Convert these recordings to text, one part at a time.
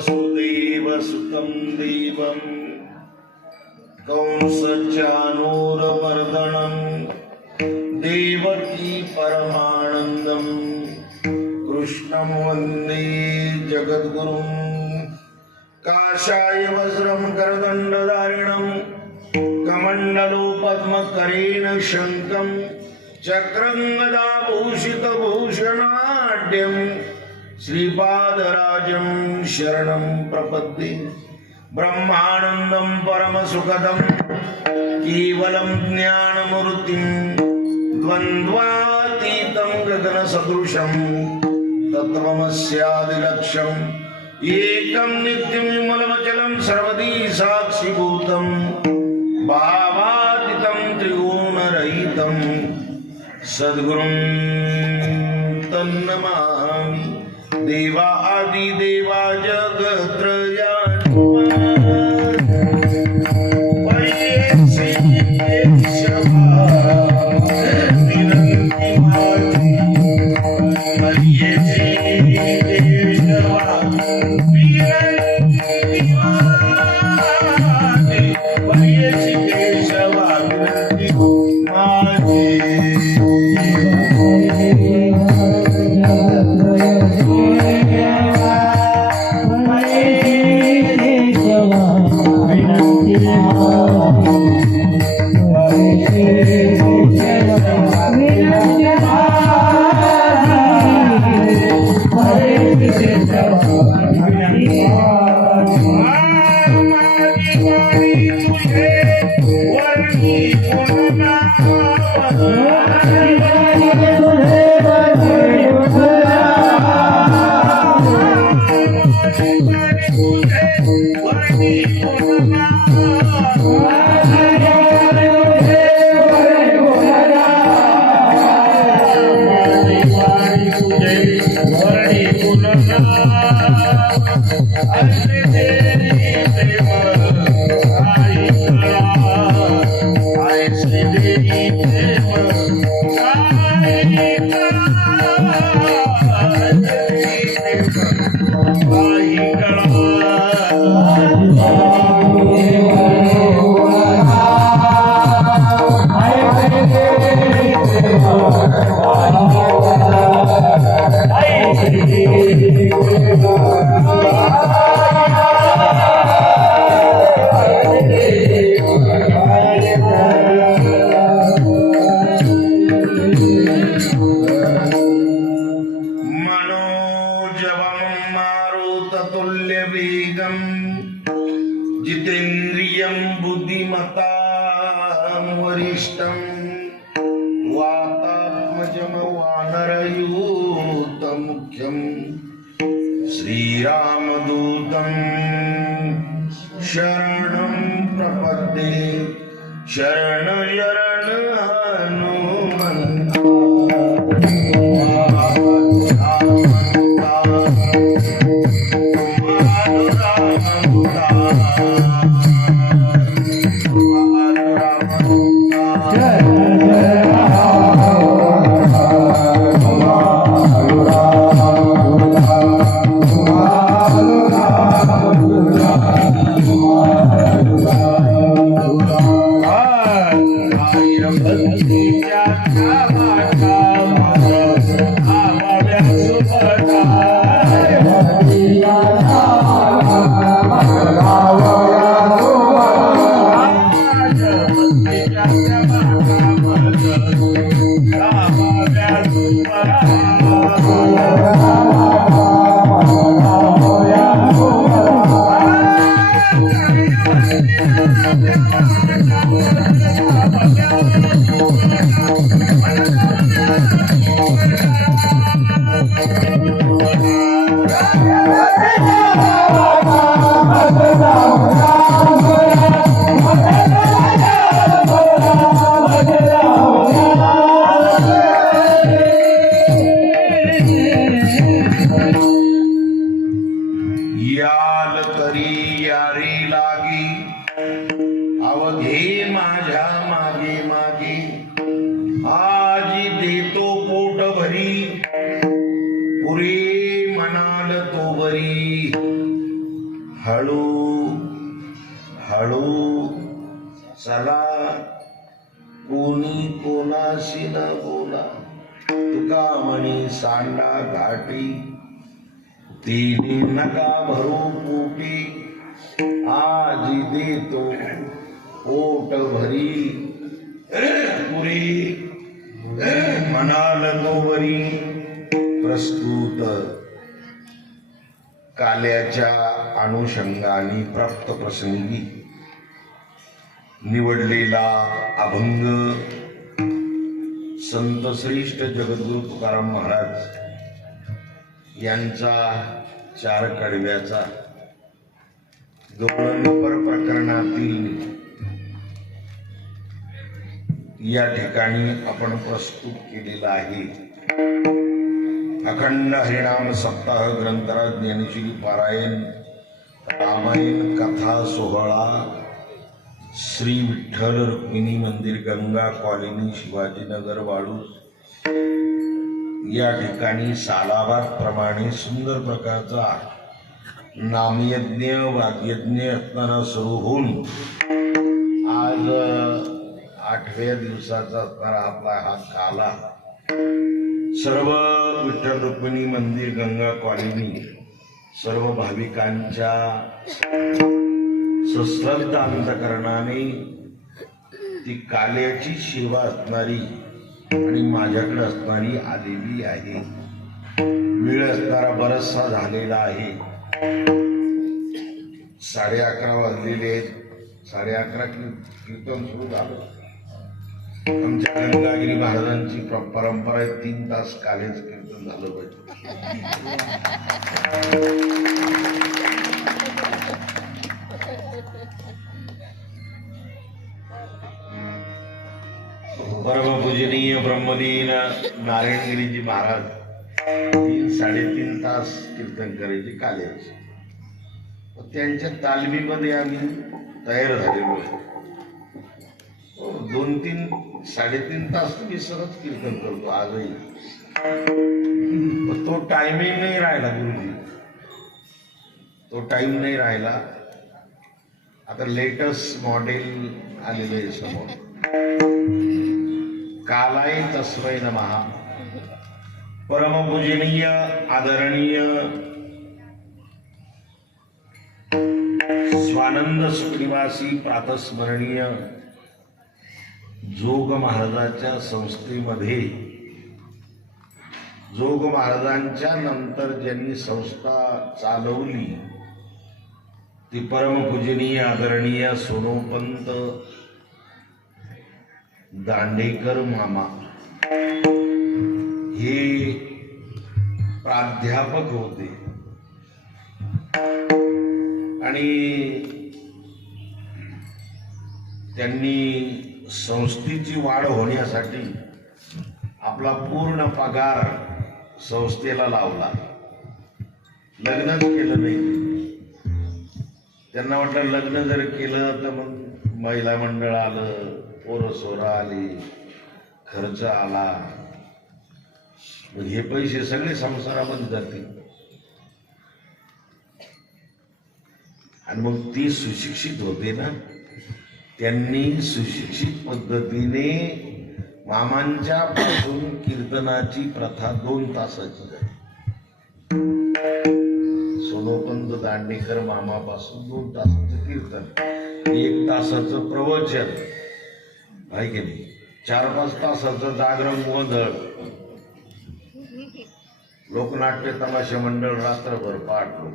वसुदेवसुतं देवं कंसचाणूरमर्दनं देवकी परमानन्दं कृष्णं वन्दे जगद्गुरुं काषाय वज्रं करदण्डधारिणं कमण्डलो पद्मकरेण शङ्खं चक्रं गदाभूषितभूषणाढ्यं श्रीपादराजं शरणं प्रपद्ये ब्रह्मानन्दं परमसुखदं केवलं ज्ञानमूर्तिं द्वन्द्वातीतं गगनसदृशं तत्त्वमस्यादिलक्ष्यम् एकं नित्यं विमलमचलं सर्वदी साक्षिभूतं भावातीतं त्रिगुणरहितं सद्गुरुं तन्नमामि। देवा आदिदेवा जगत्रया जितेन्द्रियं बुद्धिमतां वरिष्ठं वातात्मजं वानरयूतमुख्यं श्रीरामदूतं शरणं प्रपद्ये शरण शरण हनुमंता याल तरी यारी लागी अवघे माझ्या मागे मागे आजी देतो पोट भरी पुरे म्हणाल तो बरी हळू हळू चला कोणी कोणाशी न बोला तुका म्हणे सांडा घाटी तिने नका भरू पोटी आजी देतो पोट भरी पुरी म्हणाल तो बरी. प्रस्तुत काल्याच्या अनुषंगाने प्राप्त प्रसंगी निवडलेला अभंग संत श्रेष्ठ जगद्गुरु तुकाराम महाराज यांचा चार कडव्याचा गवळणपर प्रकरणातील या ठिकाणी आपण प्रस्तुत केलेला आहे. अखंड हरिनाम सप्ताह ग्रंथराज ज्ञानेश्वरी पारायण रामायण कथा सोहळा श्री विठ्ठल रुक्मिणी मंदिर गंगा कॉलनी शिवाजीनगर वाळू या ठिकाणी सालाबाद प्रमाणे सुंदर प्रकारचा नामयज्ञ वाग्यज्ञ असताना सुरू होऊन आज 8व्या दिवसाचा असणारा आपला हा काला सर्व विठ्ठल रुक्मिणी मंदिर गंगा कॉलनी सर्व भाविकांच्या सश्रद्ध अंतकरणाने ती काल्याची सेवा असणारी आणि माझ्याकडे असणारी आलेली आहे. वेळ असणारा बराचसा झालेला आहे. 11:30 वाजलेले आहेत. 11:30 कीर्तन सुरू झालं. आमच्या गंगागिरी महाराजांची परंपरा आहे 3 तास कालेच कीर्तन झालं पाहिजे. परमपूजनीय ब्रह्मलीन नारायणगिरीजी महाराज 3-3.5 तास कीर्तन करायचे काल्याचे. त्यांच्या तालमीमध्ये आम्ही तयार झालेलो आहे. 2-3-3.5 तास मी सहज कीर्तन करतो आजही. तो टायमिंग नाही राहिला गुरुजी, तो टाइम नाही राहिला. आता लेटेस्ट मॉडेल आलेलं आहे समोर. कालाय तस्मै नमः. परमपूजनीय आदरणीय स्वानंद सुखनिवासी प्रातस्मरणीय जोग महाराजांच्या संस्थेमध्ये जोग महाराजांच्या नंतर ज्यांनी संस्था चालवली ती परमपूजनीय आदरणीय सोनोपंत दांडेकर मामा हे प्राध्यापक होते आणि त्यांनी संस्थेची वाढ होण्यासाठी आपला पूर्ण पगार संस्थेला लावला. लग्नच केलं नाही. त्यांना वाटलं लग्न जर केलं तर मग महिला मंडळ आलं, पोरं सोरं आली, खर्च आला, हे पैसे सगळे संसारामध्ये जातील. आणि मग ती सुशिक्षित होते ना, त्यांनी सुशिक्षित पद्धतीने मामांच्या पासून कीर्तनाची प्रथा 2 तासाची झाली. सोनोपंत दांडेकर मामापासून 2 तासाचं कीर्तन, 1 तासाचं प्रवचन आहे की नाही, 4-5 तासाचं जागरण गोंधळ, लोकनाट्य तमाशे मंडळ रात्रभर पाठ लोक.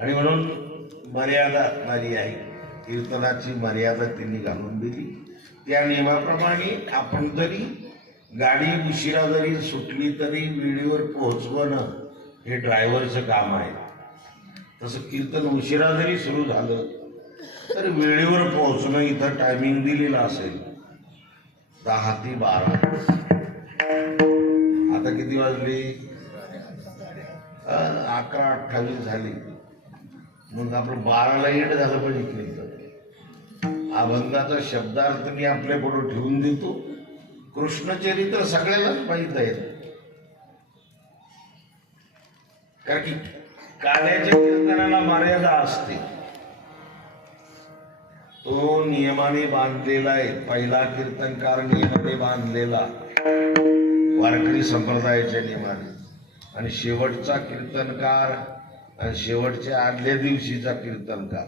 आणि म्हणून मर्यादा असणारी आहे, कीर्तनाची मर्यादा त्यांनी घालून दिली. त्या नियमाप्रमाणे आपण जरी गाडी उशिरा जरी सुटली तरी वेळेवर पोहोचवणं हे ड्रायव्हरचं काम आहे. तसं कीर्तन उशिरा जरी सुरू झालं तर वेळेवर पोहोचणं, इथं टायमिंग दिलेलं असेल 10 ते 12. आता किती वाजले? 11:28 झाली. मग आपलं 12ला एंड झालं पाहिजे कीर्तन. अभंगाचा शब्दार्थ मी आपल्या पुढे ठेवून देतो. कृष्णचरित्र सगळ्यालाच माहीत आहे, कारण की काल्याच्या कीर्तनाला मर्यादा असते. तो नियमाने बांधलेला आहे. पहिला कीर्तनकार नियमाने बांधलेला, वारकरी संप्रदायाच्या नियमाने, आणि शेवटचा कीर्तनकार आणि शेवटच्या आदल्या दिवशीचा कीर्तनकार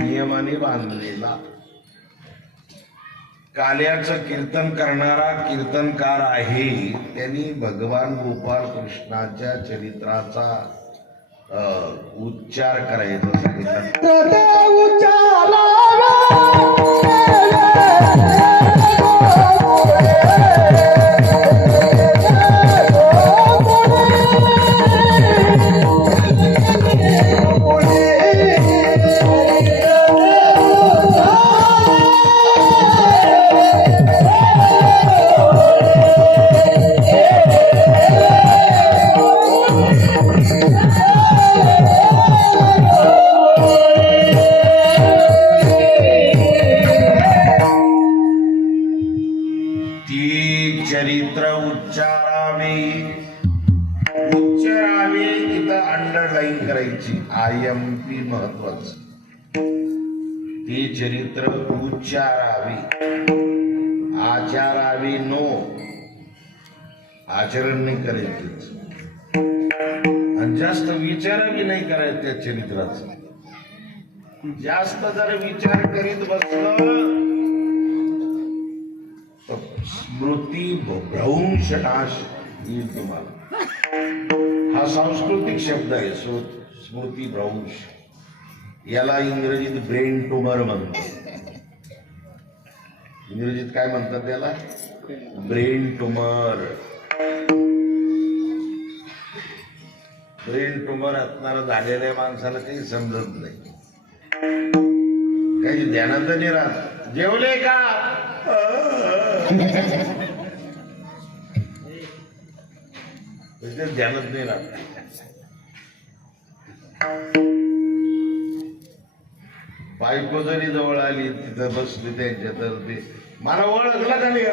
नियमाने बांधलेला. काल्याचं कीर्तन करणारा कीर्तनकार आहे, त्यांनी भगवान गोपाळ कृष्णाच्या चरित्राचा उच्चार करायचा सांगितलं. चरित्र उच्चारावे तिथं अंडरलाईन करायची. IMP महत्वाचं. ते चरित्र उच्चारावे, आचारावे नो, आचरण नाही करायचं. आणि जास्त विचारही नाही करायचं त्या चरित्राचा. जास्त जर विचार करीत बसलं स्मृती भ्रंश नाश येईल तुम्हाला. हा सांस्कृतिक शब्द आहे. स्मृती भ्रंश, याला इंग्रजीत ब्रेन ट्यूमर म्हणतात. इंग्रजीत काय म्हणतात त्याला? Brain tumour. ब्रेन ट्यूमर असणारा झालेल्या माणसाला काही समजत नाही, काही ध्यानात नाही राहत. जेवले का? ध्यानात नाही राहत. बायको जरी जवळ आली, तिथं बसली त्यांच्या, तर ते मला ओळखलं का नाही?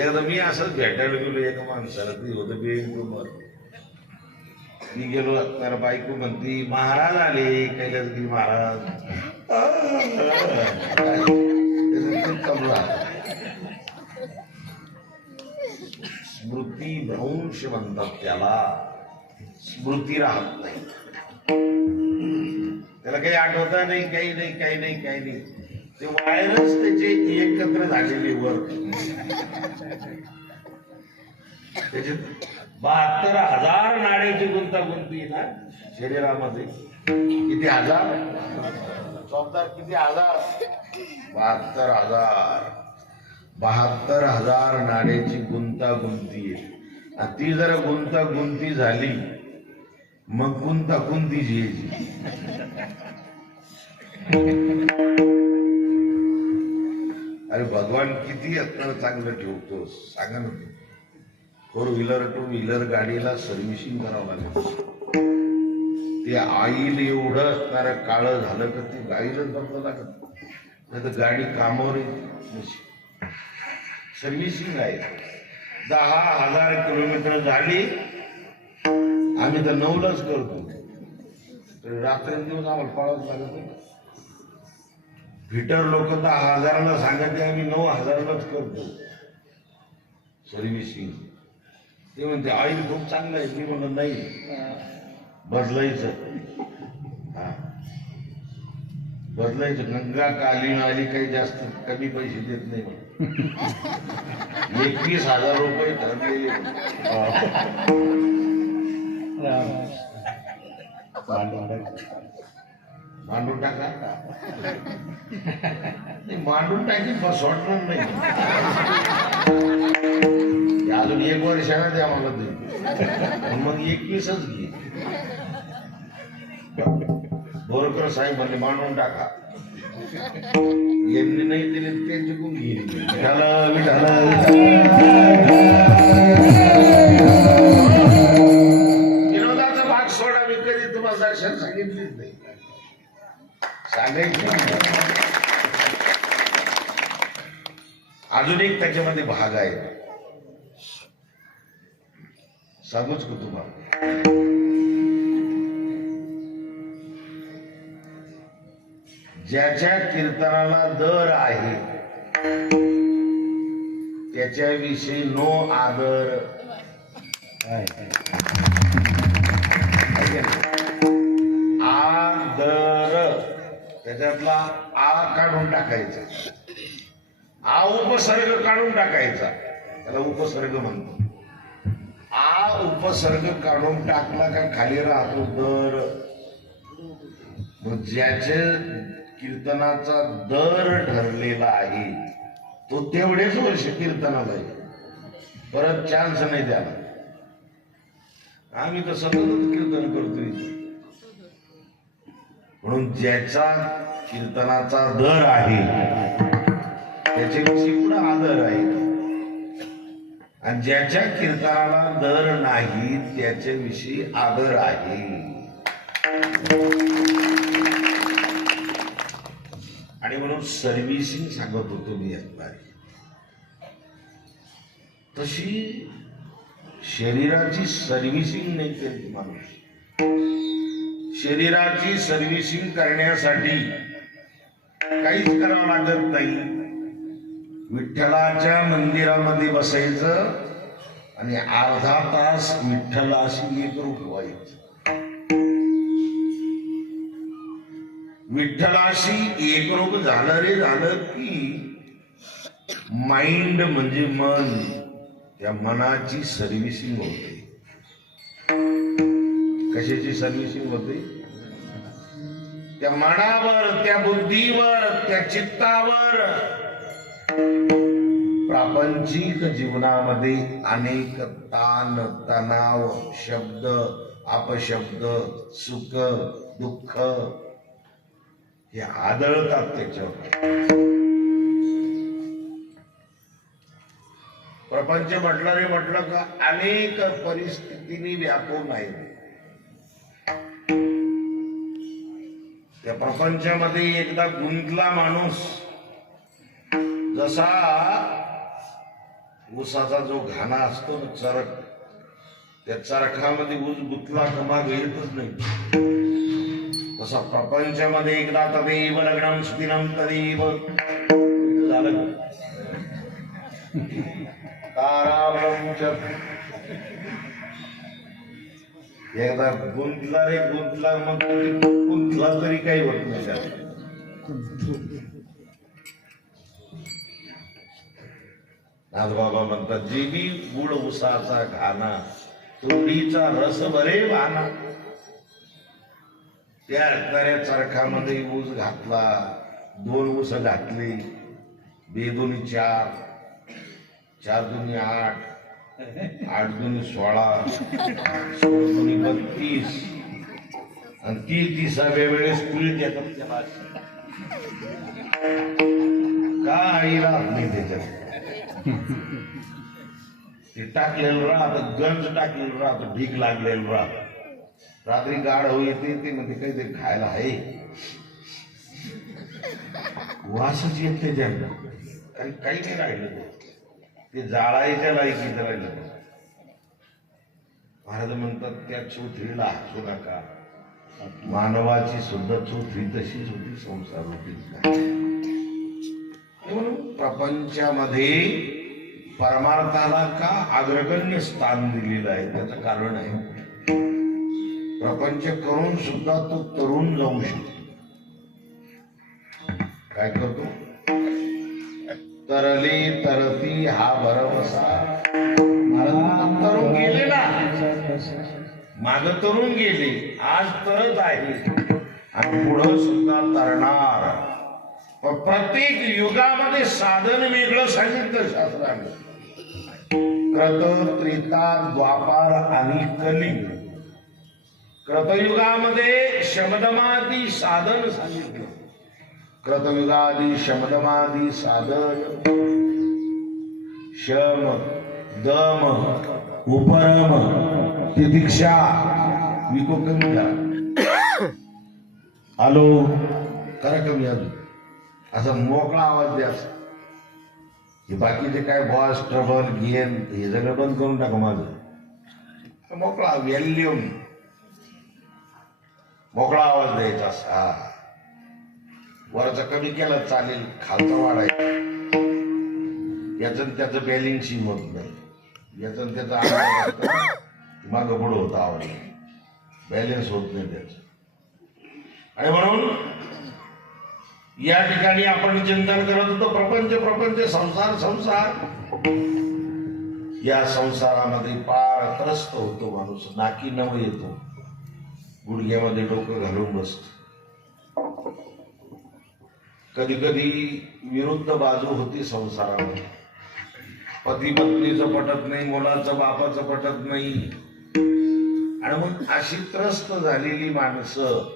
एकदा मी असंच भेटायला गेलो एका माणसाला, ती होतं ब्रेन ट्यूमर. मी गेलो तर बायको म्हणती महाराज आले, कैलासगिरी महाराज. स्मृती भ्रंश म्हणतात त्याला. स्मृती राहत नाही, त्याला काही आठवत नाही, काही नाही, काही नाही, काही नाही. ते व्हायरस त्याचे एकत्र झालेले वर त्याचे 72,000 नाड्याची गुंतागुंती ना शरीरामध्ये. किती हजार? चौदा किती हजार? 72,000 नाड्याची गुंतागुंती आहे. आणि ती जरा गुंतागुंती झाली मग गुंतागुंतीची यायची. अरे भगवान किती असणार चांगलं ठेवतो सांगा ना. 4 व्हीलर 2 व्हीलर गाडीला सर्व्हिसिंग करावं लागेल. ते आईल एवढं असणार काळं झालं का ते गाडीलाच बदलावं लागत. नाही तर गाडी कामावर सर्व्हिसिंग आहे. 10,000 किलोमीटर झाली आम्ही तर 9लाच करतो. तर रात्रंदिवस आम्हाला पळावंच लागत नाही. फिटर लोक 10,000ला सांगते आम्ही 9,000लाच करतो सर्व्हिसिंग. ते म्हणते ऑइल खूप चांगलं आहे. मी म्हणलं नाही बदलायचं. हा बदलायचं. गंगा काली आली काही जास्त कमी पैसे देत नाही. 21,000 रुपये ठरलेले. मांडून टाका. मांडून टाकी बसवणार नाही. अजून 1 वर्षाला द्या मला ते. मग 21च घे. बोरकर साहेब म्हणले मांडून टाका. यांनी नाही दिले ते जिंकून घेईल. विनोदाचा भाग सोडा. मी कधी तुम्हाला दर्शन सांगितलीच नाही. सांगायचं अजून एक त्याच्यामध्ये भाग आहे. सांगूच का तुम्हाला. ज्याच्या कीर्तनाला दर आहे त्याच्याविषयी नो आदर. आदर त्याच्यातला आ काढून टाकायचा. आ उपसर्ग काढून टाकायचा. त्याला उपसर्ग म्हणतो. आ उपसर्ग काढून टाकला का खाली राहतो दर. मग ज्याचे कीर्तनाचा दर ठरलेला आहे तो तेवढेच वर्ष कीर्तनाला आहे. परत चान्स नाही त्याला. आम्ही तर सतत कीर्तन करतोय. म्हणून ज्याचा कीर्तनाचा दर आहे त्याच्याविषयी पुढे आदर आहे. आणि ज्याच्या कीर्तनाला दर नाही त्याच्याविषयी आदर आहे. आणि म्हणून सर्व्हिसिंग सांगत होतो मी असणारी. तशी शरीराची सर्व्हिसिंग नाही केली माणूस. शरीराची सर्व्हिसिंग करण्यासाठी काहीच करावं लागत नाही. विठ्ठलाच्या मंदिरामध्ये बसायचं आणि अर्धा तास विठ्ठलाशी एकरूप व्हायचं. विठ्ठलाशी एकरूप झालं रे झालं की माइंड म्हणजे मन, त्या मनाची सर्व्हिसिंग होते. कशाची सर्व्हिसिंग होते? त्या मनावर, त्या बुद्धीवर, त्या चित्तावर. प्रापंचिक जीवनामध्ये अनेक ताण तणाव, शब्द अपशब्द, सुख दुःख हे आदळतात त्याच्यावर. प्रपंच म्हटलं रे म्हटलं का अनेक परिस्थितीने व्यापून आहे. त्या प्रपंचामध्ये एकदा गुंतला माणूस, जसा ऊसाचा जो घाणा असतो ना चरक, त्या चरखामध्ये ऊस गुंतला का माग येतच नाही. तसा प्रपंचामध्ये एकदा तदेव लग्नम स्थिरम तदेव झालं. एकदा गुंतला रे गुंतला, मग गुंतला तरी काही होत नाही. नाथबाबा म्हणतात, जे बी गुळ उसाचा घाना, तोडीचा रस बरे वाना. त्या असणाऱ्या चरखामध्ये ऊस घातला, 2 ऊस घातले, 2 दूनी 4, 4 दूनी 8, 8 दुनी 16, 16 दुनी 32 आणि 30व्या वेळेस पीळ देतात त्याला. काही राहत नाही त्याच्यात. ते टाकलेलं राहत, गंज टाकलेलं राहत, ढीक लागलेलं राहत. रात्री गाढ येते ते म्हणते काहीतरी खायला आहे, वासच येत नाही त्यांना. काही नाही राहिलं ते जाळायच्या लायकीचं राहिलं. महाराज म्हणतात त्या चौथरीला हसू नका. मानवाची सुद्धा चौथरी तशीच होती, संसार होती. म्हणून प्रपंचामध्ये परमार्थाला का अग्रगण्य स्थान दिलेलं आहे त्याचं कारण आहे, प्रपंच करून सुद्धा तो तरुण जाऊ शकतो. काय करतो? तरली तरती हा भरवसा. तरुण गेले ना, माग तरुण गेले, आज तरच आहे आणि पुढं सुद्धा तरणार. पण प्रत्येक युगामध्ये साधन वेगळं सांगितलं शास्त्राने. क्रत, त्रेता, द्वापार आणि कलियुग. क्रतयुगामध्ये शमदमादी साधन सांगितलं. क्रतयुगादी शमदमादी साधन शम, दम, उपरम, तितिक्षा, विको कमी करा. हॅलो करा कमी, अजून असा मोकळा आवाज द्या. हे बाकीचे काय बॉस, ट्रबल, गेन हे सगळं बंद करून टाका. माझं मोकळा व्हॅल्यूम, मोकळा आवाज द्यायचा. हा वरचा कमी केला चालेल, खालचा वाढायचा. याचं त्याचं बॅलेन्सिंग होत नाही. याचं त्याचा आवाज मागं पुढं होता, आवाज बॅलेन्स होत नाही त्याचं. आणि म्हणून या ठिकाणी आपण चिंतन करत होतो प्रपंच प्रपंच, संसार संसार. या संसारामध्ये पार त्रस्त होतो माणूस, नाकी नव येतो, गुडघ्यामध्ये डोकं घालून बसतो. कधी कधी विरुद्ध बाजू होती संसारामध्ये. पती पत्नीचं पटत नाही, मुलाचं बापाचं पटत नाही. आणि मग अशी त्रस्त झालेली माणसं,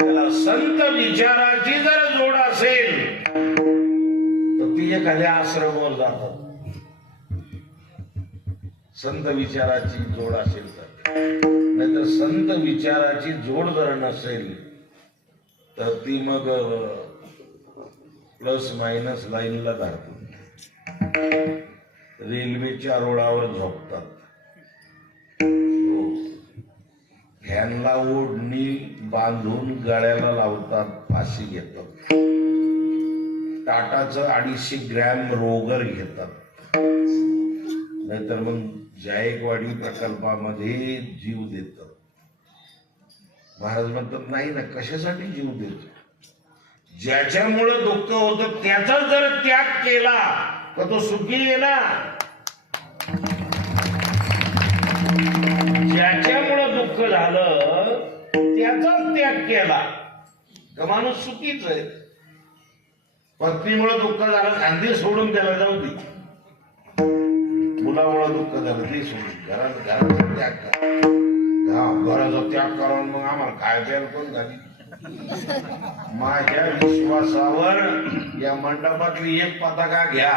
त्याला संत विचाराची जर जोड असेल तर ती एखाद्या आश्रमावर जातात. संत विचाराची जोड असेल तर. नाहीतर संत विचाराची जोड जर नसेल तर ती मग प्लस मायनस लाईनला धरतात. रेल्वेच्या रोडावर झोपतात. फॅनला ओढणी बांधून गळ्याला लावतात, फाशी घेतात. टाटाचं 250 ग्रॅम रोगर घेतात. नाहीतर मग जायकवाडी प्रकल्पामध्ये जीव देतात. महाराज म्हणतात नाही ना, कशासाठी जीव देतो? ज्याच्यामुळे दुःख होतं त्याचा जर त्याग केला तर तो सुखी आहे ना. ज्याच्यामुळे दुःख झालं त्याचाच त्याग केला तर माणूस सुखीच आहे. पत्नीमुळे दुःख झालं, खांदी सोडून त्याला जाऊ दे. मुलामुळे दुःख झालं ते सोडून घराचा त्याग करा. घराचा त्याग करून मग आम्हाला काय प्यायला पण झाली. माझ्या विश्वासावर या मंडपातली एक पताका घ्या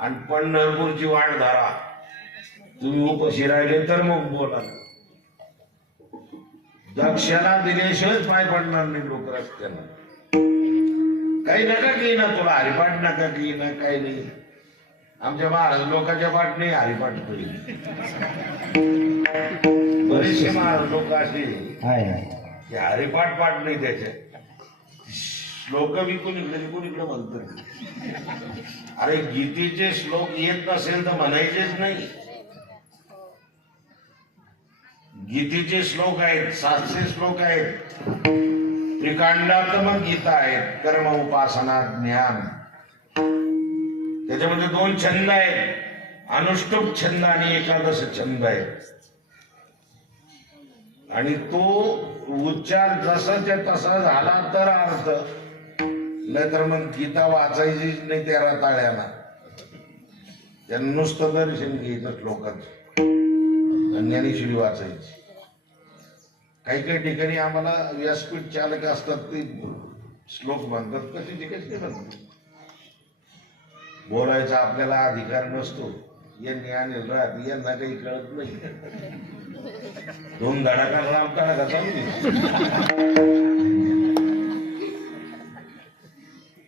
आणि पंढरपूरची वाट धरा. तुम्ही उपाशी राहिले तर मग बोला. दक्षिणा दिल्याशिवायच पाय पडणार नाही लोक रस्त्याला. काही नका की ना, तुला हरिपाठ नका की ना, काही नाही. आमच्या महाराज लोकांच्या पाठ नाही, हरिपाठ तरी. बरेचसे महाराज लोक असे की हरिपाठ पाठ नाही, त्याचे श्लोक बी कोणीकडे म्हणतात. अरे गीतेचे श्लोक येत नसेल तर म्हणायचेच नाही. गीतेचे श्लोक आहेत, 700 श्लोक आहेत. त्रिकांडात्मक गीता आहेत, कर्म, उपासना, ज्ञान. त्याच्यामध्ये 2 छंद आहेत, अनुष्टुप छंद आणि एकादश छंद आहे. आणि तो उच्चार जसाच्या तसा झाला तर अर्थ, नाहीतर मग गीता वाचायचीच नाही 13 ताळ्याला. त्यांना नुसतं दर्शन घ्यायचं श्लोकाचं, ज्ञानेश्वरी वाचायची. काही काही ठिकाणी आम्हाला व्यासपीठ चालक असतात, ते श्लोक म्हणतात, कसे म्हणतात. बोलायचा आपल्याला अधिकार नसतो. यांनी आणेल राहत, यांना काही कळत नाही. 2 धडाका लांब तडाखा चालू.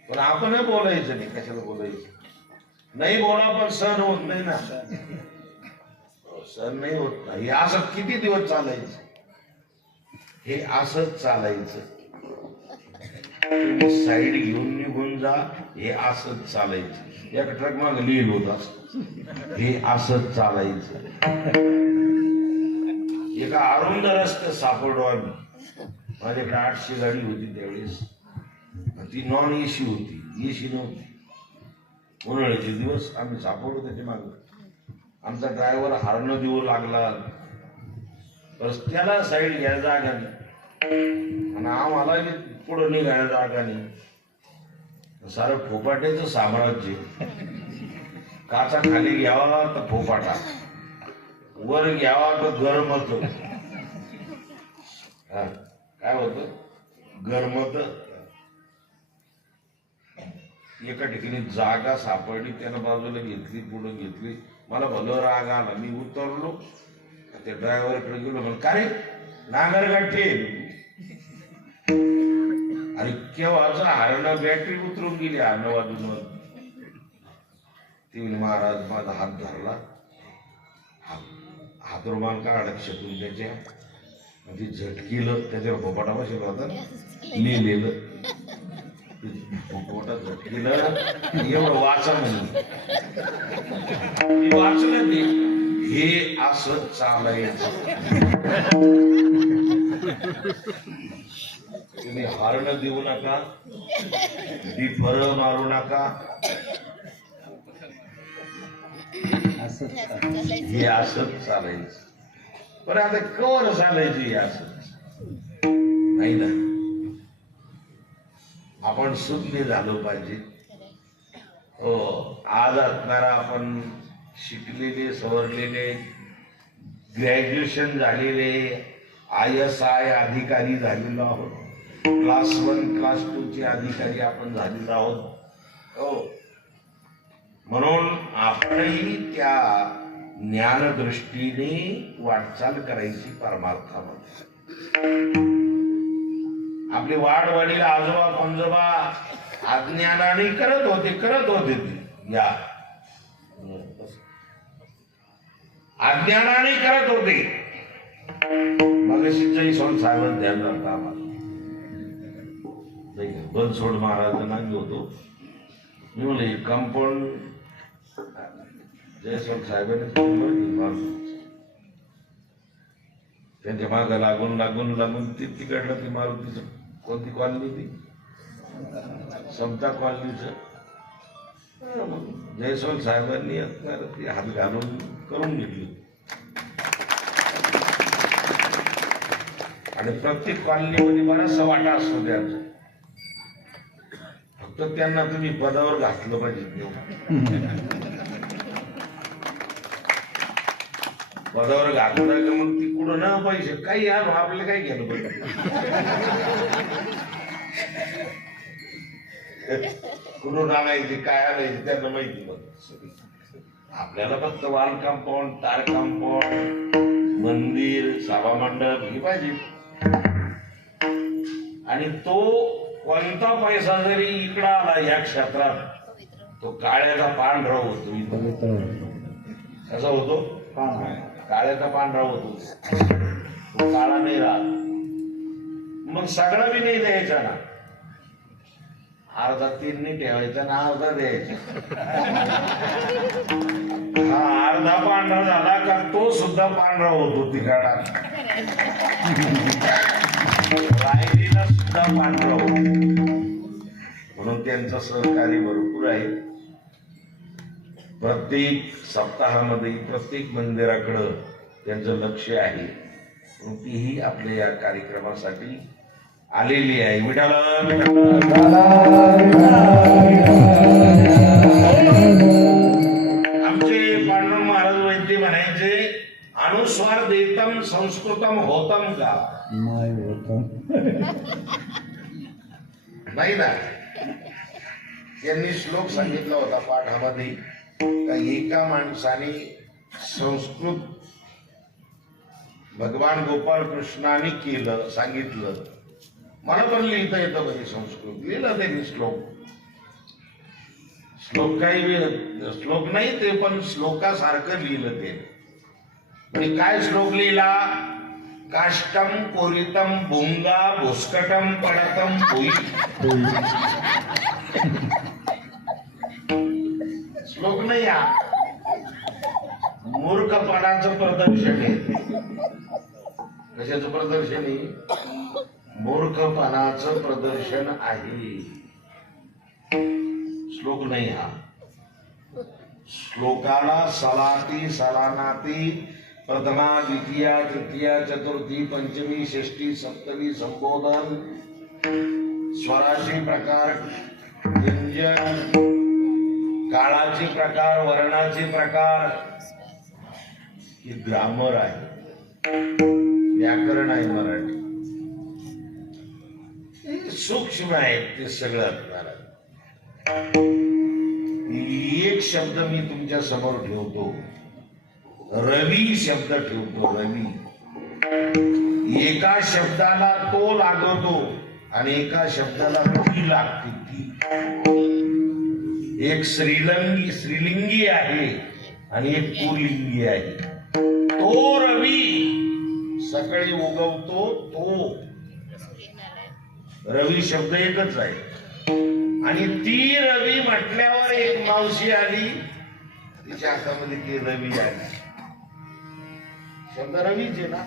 पण आपण बोलायचं नाही. कशाला बोलायचं? नाही बोला, पण सहन होत नाही ना. सहन नाही होत नाही. असं किती दिवस चालायचं? हे असंच चालायचं. तुम्ही साईड घेऊन निघून जा, हे असंच चालायचं. एक ट्रक माग लीड होत असत, हे असंच चालायचं. एका अरुंद रस्ते सापडलो आम्ही. माझ्याकडे 800 गाडी होती त्यावेळेस. ती नॉन एसी होती, एसी नव्हती. उन्हाळ्याचे दिवस आम्ही सापडलो त्याच्या मागे. आमचा ड्रायव्हर हॉर्न देऊ लागला, रस्त्याला साईड घ्यायला जागा नाही आणि आम्हाला पुढं निघायला जागा नाही. सारं फोपाट्याचं साम्राज्य. काचा खाली घ्यावा तर फोपाटा, वर घ्यावा तर गरमत. काय होत? गरमत. एका ठिकाणी जागा सापडली, त्यानं बाजूला घेतली, पुढे घेतली. मला भलं राग आला. मी उतरलो, त्या ड्रायव्हरकडे गेलो. म्हणून का रे नागर गाठी? अरे केव्हाच हरण बॅटरी उतरून गेली. हरण वाजून ती महाराज माझा हात धरला, हात रुमाल काढ शकून त्याच्या म्हणजे झटकीलं. त्याच्यावर पोपाटा बसला होता लिहिलेलं. पोटा झटकीलं, एवढं वाचा म्हणून वाचलं ते. हे असं चालायचं. तुम्ही हॉर्न देऊ नका, डिफर मारू नका. हे असंच चालायचं. पण आता कवर चालायचं हे असंच नाही ना. आपण सुज्ञ झालो पाहिजे. हो, आज असणारा आपण शिकलेले, सवरलेले, ग्रॅज्युएशन झालेले, ISI अधिकारी झालेलो आहोत. क्लास 1 क्लास 2 चे अधिकारी आपण झालेलो आहोत. हो, म्हणून आपणही त्या ज्ञानदृष्टीने वाटचाल करायची परमार्थामध्ये. आपले वाडवडील, आजोबा पंजोबा अज्ञानाने करत होते या अज्ञानाने करत होते. मग जयस्वाल साहेब ध्यान राहता आम्हाला. बनसोड महाराजांना होतो मी. म्हणले कंपाऊंड जयस्वाल साहेबांनी त्यांच्या मागे लागून लागून लागून ती तिकडलं ती मारुतीचं कोणती कॉलनी ती समता कॉलनीच. जयस्वाल साहेबांनी ती हात घालून करून घेतली. आणि प्रत्येक कॉलनीमध्ये बराचसा वाटा असतो त्यांचा. फक्त त्यांना तुम्ही पदावर घातलं पाहिजे. पदावर घातलं का मग ती कुठं ना पैसे काही आणू आपल्याला काय घ्यायला पाहिजे. कुठून आणायची काय आणायची त्यांना माहिती. मग आपल्याला फक्त वाल कंपाऊंड, तार कंपाऊंड, मंदिर, सभा मंडप ही पाहिजे. आणि तो कोणता पैसा जरी इकडं आला या क्षेत्रात तो काळ्याचा पांढरा होतो. कसा होतो? काळ्याचा पांढरा होतो. तो काळा नाही राहत. मग सगळा बी नाही द्यायचा ना. अर्धा 3 नाही ठेवायचा ना, अर्धा द्यायचा. हा अर्धा पांढरा झाला का तो सुद्धा पांढरा होतो. तिकडा राहिलेला सुद्धा पांढरा होतो. म्हणून त्यांचं सहकार्य भरपूर आहे. प्रत्येक सप्ताहामध्ये प्रत्येक मंदिराकडं त्यांचं लक्ष आहे. तीही आपल्या या कार्यक्रमासाठी आलेली आहे. आमचे अनुस्वार देतम संस्कृतम होतम का नाही होत. नाही ना. त्यांनी श्लोक सांगितला होता पाठामध्ये का एका माणसाने संस्कृत भगवान गोपाळ कृष्णाने केलं सांगितलं. मला पण लिहिता येतं म्हणजे संस्कृत लिहिलं त्यांनी श्लोक. श्लोक काही श्लोक नाही ते पण श्लोकासारखं लिहिलं ते. म्हणजे काय श्लोक लिहिला? काष्टम कोरितम भुंगा भुस्कटम पडतम पोई. श्लोक नाही हा, मूर्खपणाचं प्रदर्शन आहे. कशाचं प्रदर्शन आहे? मूर्खपणाचं प्रदर्शन आहे. श्लोक नाही हा. श्लोकाला सलाती सलानाती प्रथमा द्वितीया तृतीया चतुर्थी पंचमी षष्ठी सप्तमी संबोधन स्वराचे प्रकार व्यंजन काळाचे प्रकार वर्णाचे प्रकार ही ग्रामर आहे, व्याकरण आहे मराठी. सूक्ष्म आहे ते सगळं असणार. एक शब्द मी तुमच्या समोर ठेवतो, रवी शब्द ठेवतो. रवी एका शब्दाला तो लागतो आणि एका शब्दाला ती लागते. ती एक स्त्रीलिंगी आहे आणि एक पुल्लिंगी आहे. तो रवी सकाळी उगवतो तो रवी शब्द एकच आहे. आणि ती रवी म्हटल्यावर एक मावशी आली, तिच्या हातामध्ये ती रवी आली. शब्द रवीच आहे ना.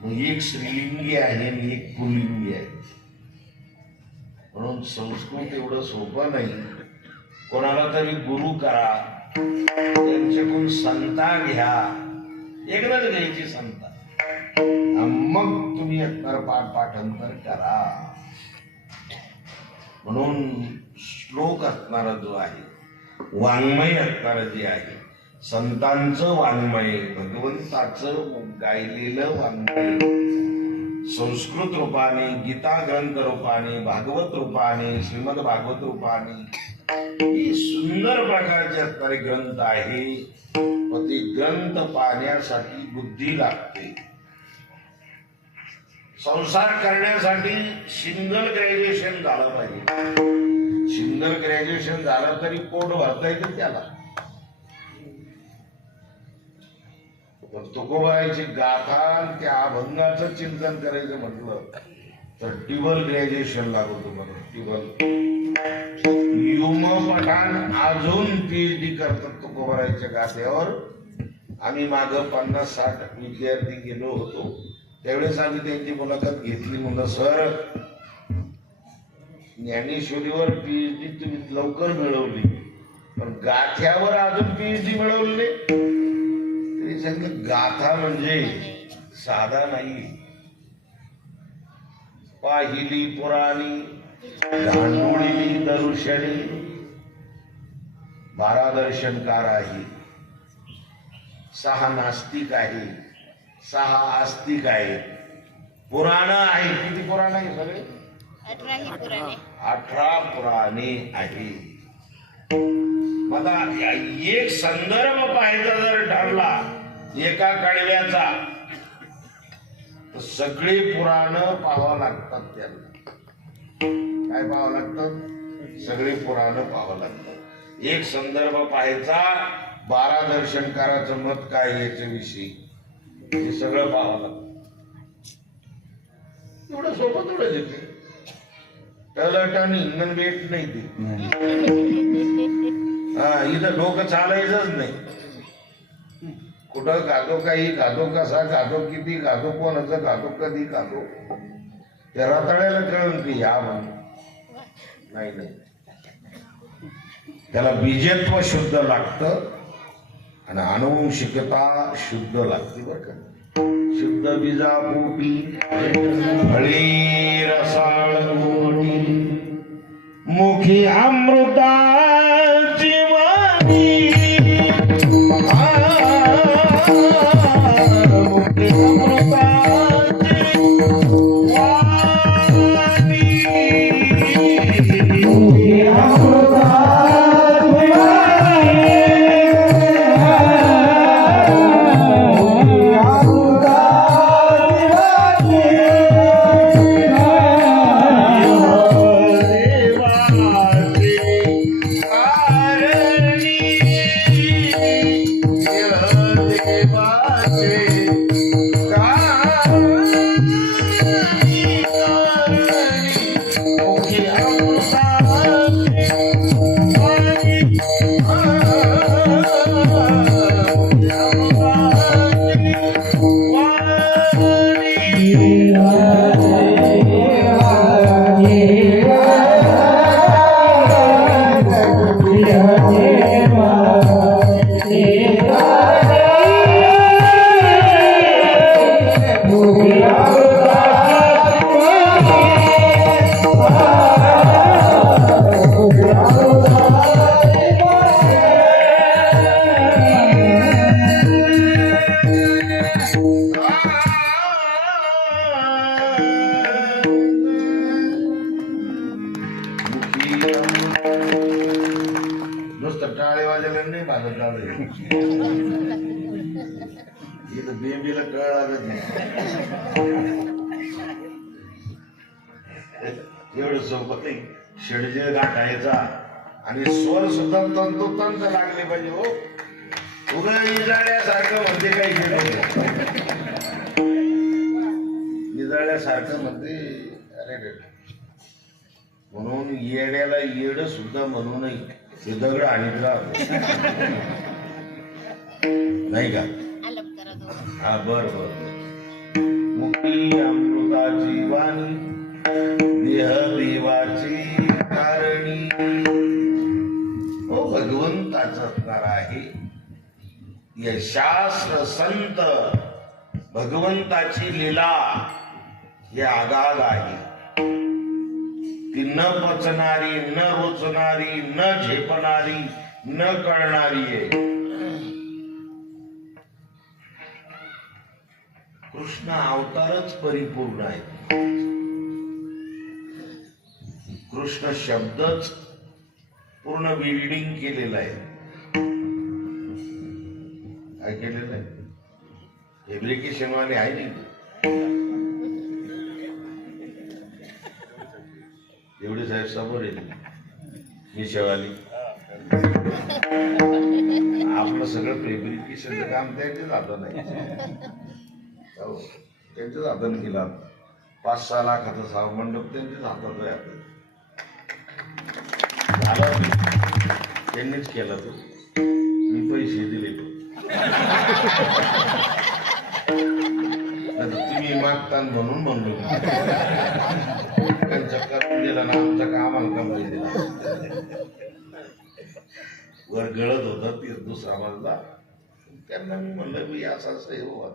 मग एक स्त्रीलिंगी आहे आणि एक पुल्लिंगी आहे. म्हणून संस्कृत एवढं सोपं नाही. कोणाला तरी गुरु करा, त्यांच्याकडून संता घ्या, एकदाच घ्यायची संता, मग तुम्ही पाठांतर करा. म्हणून श्लोक असणारा जो आहे, वाङ्मय असणारा जे आहे, संतांचं वाङ्मय, भगवंताचं गायलेलं वाङ्मय, संस्कृत रूपाने, गीता ग्रंथ रूपाने, भागवत रूपाने, श्रीमद भागवत रूपाने ही सुंदर प्रकारचे असणारे ग्रंथ आहे. व ते ग्रंथ पाहण्यासाठी बुद्धी लागते. संसार करण्यासाठी सिंगल ग्रॅज्युएशन झालं पाहिजे. सिंगल ग्रॅज्युएशन झालं तरी पोट भरता येतं त्याला. पण तुकोबाईची गाथा त्या अभंगाचं चिंतन करायचं म्हटलं तर टिबल ग्रॅज्युएशन लागतो. मला टिबल युम पठाण अजून PhD करतात तुकोबाईच्या गाथ्यावर. आम्ही माग 50-60 विद्यार्थी गेलो होतो. त्यावेळेस आम्ही त्यांची मुलाखत घेतली. म्हणलं सर, ज्ञानेश्वरीवर PhD तुम्ही लवकर मिळवली, पण गाथ्यावर अजून PhD मिळवले. तरी सांगितलं गाथा म्हणजे साधा नाही. पाहिली पुराणी गांडोळी दर्शनी 12 दर्शनकार आहे, 6 नास्तिक आहे, 6 आस्तिक आहे. पुराण आहे. किती पुराण आहे सगळे? 18 पुराणे आहे. मला एक संदर्भ पाहायचा जर ठरला एका कडव्याचा तर सगळे पुराण पाहावं लागतात. त्यांना काय पाहावं लागतं? सगळे पुराण पाहावं लागतात. एक संदर्भ पाहायचा, 12 दर्शनकाराचं मत काय याच्याविषयी, हे सगळं पाहावं लागतं. एवढं सोबत एवढं येते. टलट आणि इंधन भेट नाही ते. हा, इथं डोकं चालायचंच नाही. कुठं खातो, काही खातो, कसा खातो, किती खातो, कोणाचं खातो, कधी खातो, त्या रताळ्याला कळून की या म्हणून नाही. त्याला बीजत्व शुद्ध लागतं आणि अनुवंशिकता शुद्ध लागते. बरं का? शुद्ध बीजापोटी फळी रसाळ मोठी मुखी अमृताची वाणी. लागत नाही. एवढं सोबत नाही. षडजय गाठायचा आणि स्वर सुद्धा तंतोतंत लागले पाहिजे. हो उगा निजाळ्यासारखं म्हणते काही निजाळ्यासारखं म्हणते. अरे रे, म्हणून येड्याला येड सुद्धा म्हणू नये. ते दगड आणि नाही का? हा बर बर. मुक्ती अमृताची वाणी देह देवाची कारणी. हो भगवंताचा कार आहे. हे शास्त्र संत भगवंताची लीला हे आगाग आहे. ती न पचणारी, न रोचणारी, न झेपणारी, न कळणारी आहे. कृष्ण अवतारच परिपूर्ण आहे. कृष्ण शब्दच पूर्ण बिल्डिंग केलेला आहे. काय केलेलं आहे? फॅब्रिकेशन वाले आहे नाही. एवढे साहेब समोर येते मिशेवाली. आपलं सगळं फॅब्रिकेशनचं काम त्यांच्याच हातात नाही. त्यांच्याच हाताने केला. 5-6 लाखाचा सावमंडप त्यांच्याच हातात आहे. झालं त्यांनीच केला. तो मी पैसे दिले. तुम्ही मागता म्हणून म्हणलो. त्यांचा करून दिला ना, आमचं काम आम्हाला कमी दिला. वर गळत होता ते दुसरा मजला. त्यांना मी म्हणलं मी असं असं हे हो.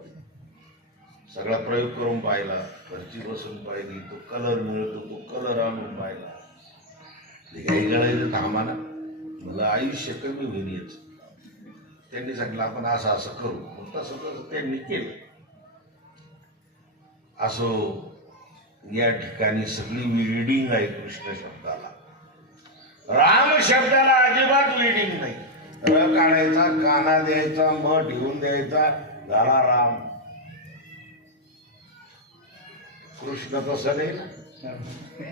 सगळा प्रयोग करून पाहिला. घरची बसून पाहिली. तो कलर मिळतो, तो कलर आणून पाहिला. काही गळायचं थांबा ना. मला आयुष्य कमी होईल याच. त्यांनी सांगितलं आपण असं असं करू. तसं तसं त्यांनी केलं. असो या ठिकाणी सगळी विल्डिंग आहे कृष्ण शब्दाला. राम शब्दाला अजिबात विल्डिंग नाही. र काढायचा, काना द्यायचा, म ठेवून द्यायचा, झाला राम. कृष्ण तसं नाही.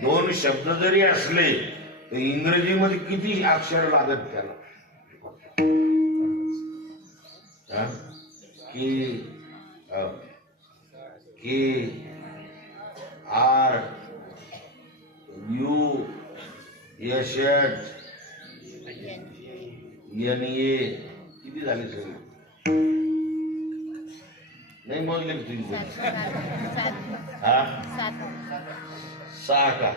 2 शब्द जरी असले तर इंग्रजीमध्ये किती अक्षर लागत त्याला. K R U S N A किती झाले सगळे? नाही मोजले का तुम्ही? हा 6 का?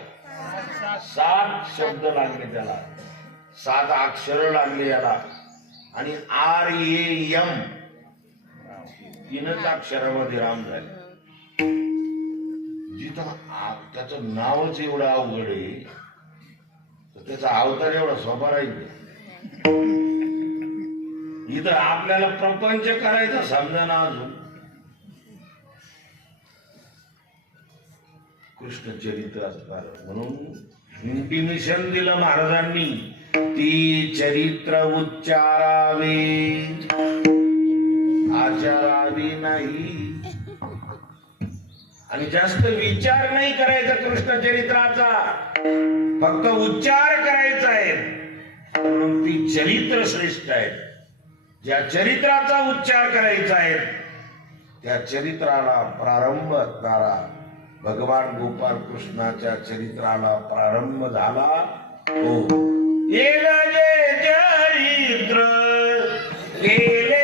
7 शब्द लागले त्याला. 7 अक्षर लागले याला. आणि RAM 3च अक्षरामध्ये राम झाले. जिथं त्याचं नावच एवढं अवघड आहे तर त्याचा अवतार एवढा सोपा राहील. इथं आपल्याला प्रपंच करायचा समजा ना. अजून कृष्ण चरित्र असणार म्हणून इंटिमेशन दिलं महाराजांनी. ती चरित्र उच्चारावे आचारावी नाही. आणि जास्त विचार नाही करायचा कृष्ण चरित्राचा, फक्त उच्चार करायचा आहे. म्हणून ती चरित्र श्रेष्ठ आहेत. ज्या चरित्राचा उच्चार करायचा आहे त्या चरित्राला प्रारंभ असणारा भगवान गोपाल कृष्णाच्या चरित्राला प्रारंभ झाला. हो चरित्र केले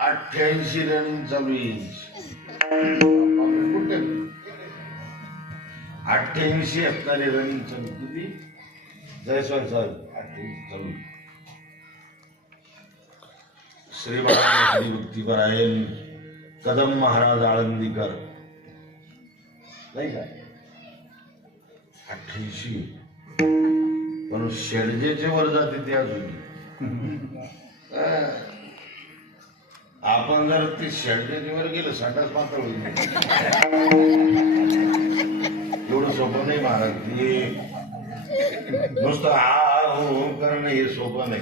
88 रनिंग चालू आहे. 88 असणारे रनिंग चालू. किती जयस्वाल साहेब 88 चालू. श्री महाराज हरिभक्तीपरायण कदम महाराज आळंदीकर नाही का 88 पण शेडजेचे वर जाते ते अजून. आपण जर ते शेडजेचे वर गेलं संडास पातळ होईल. एवढं सोपं नाही महाराज. ते नुसतं हा हो करणं हे सोपं नाही.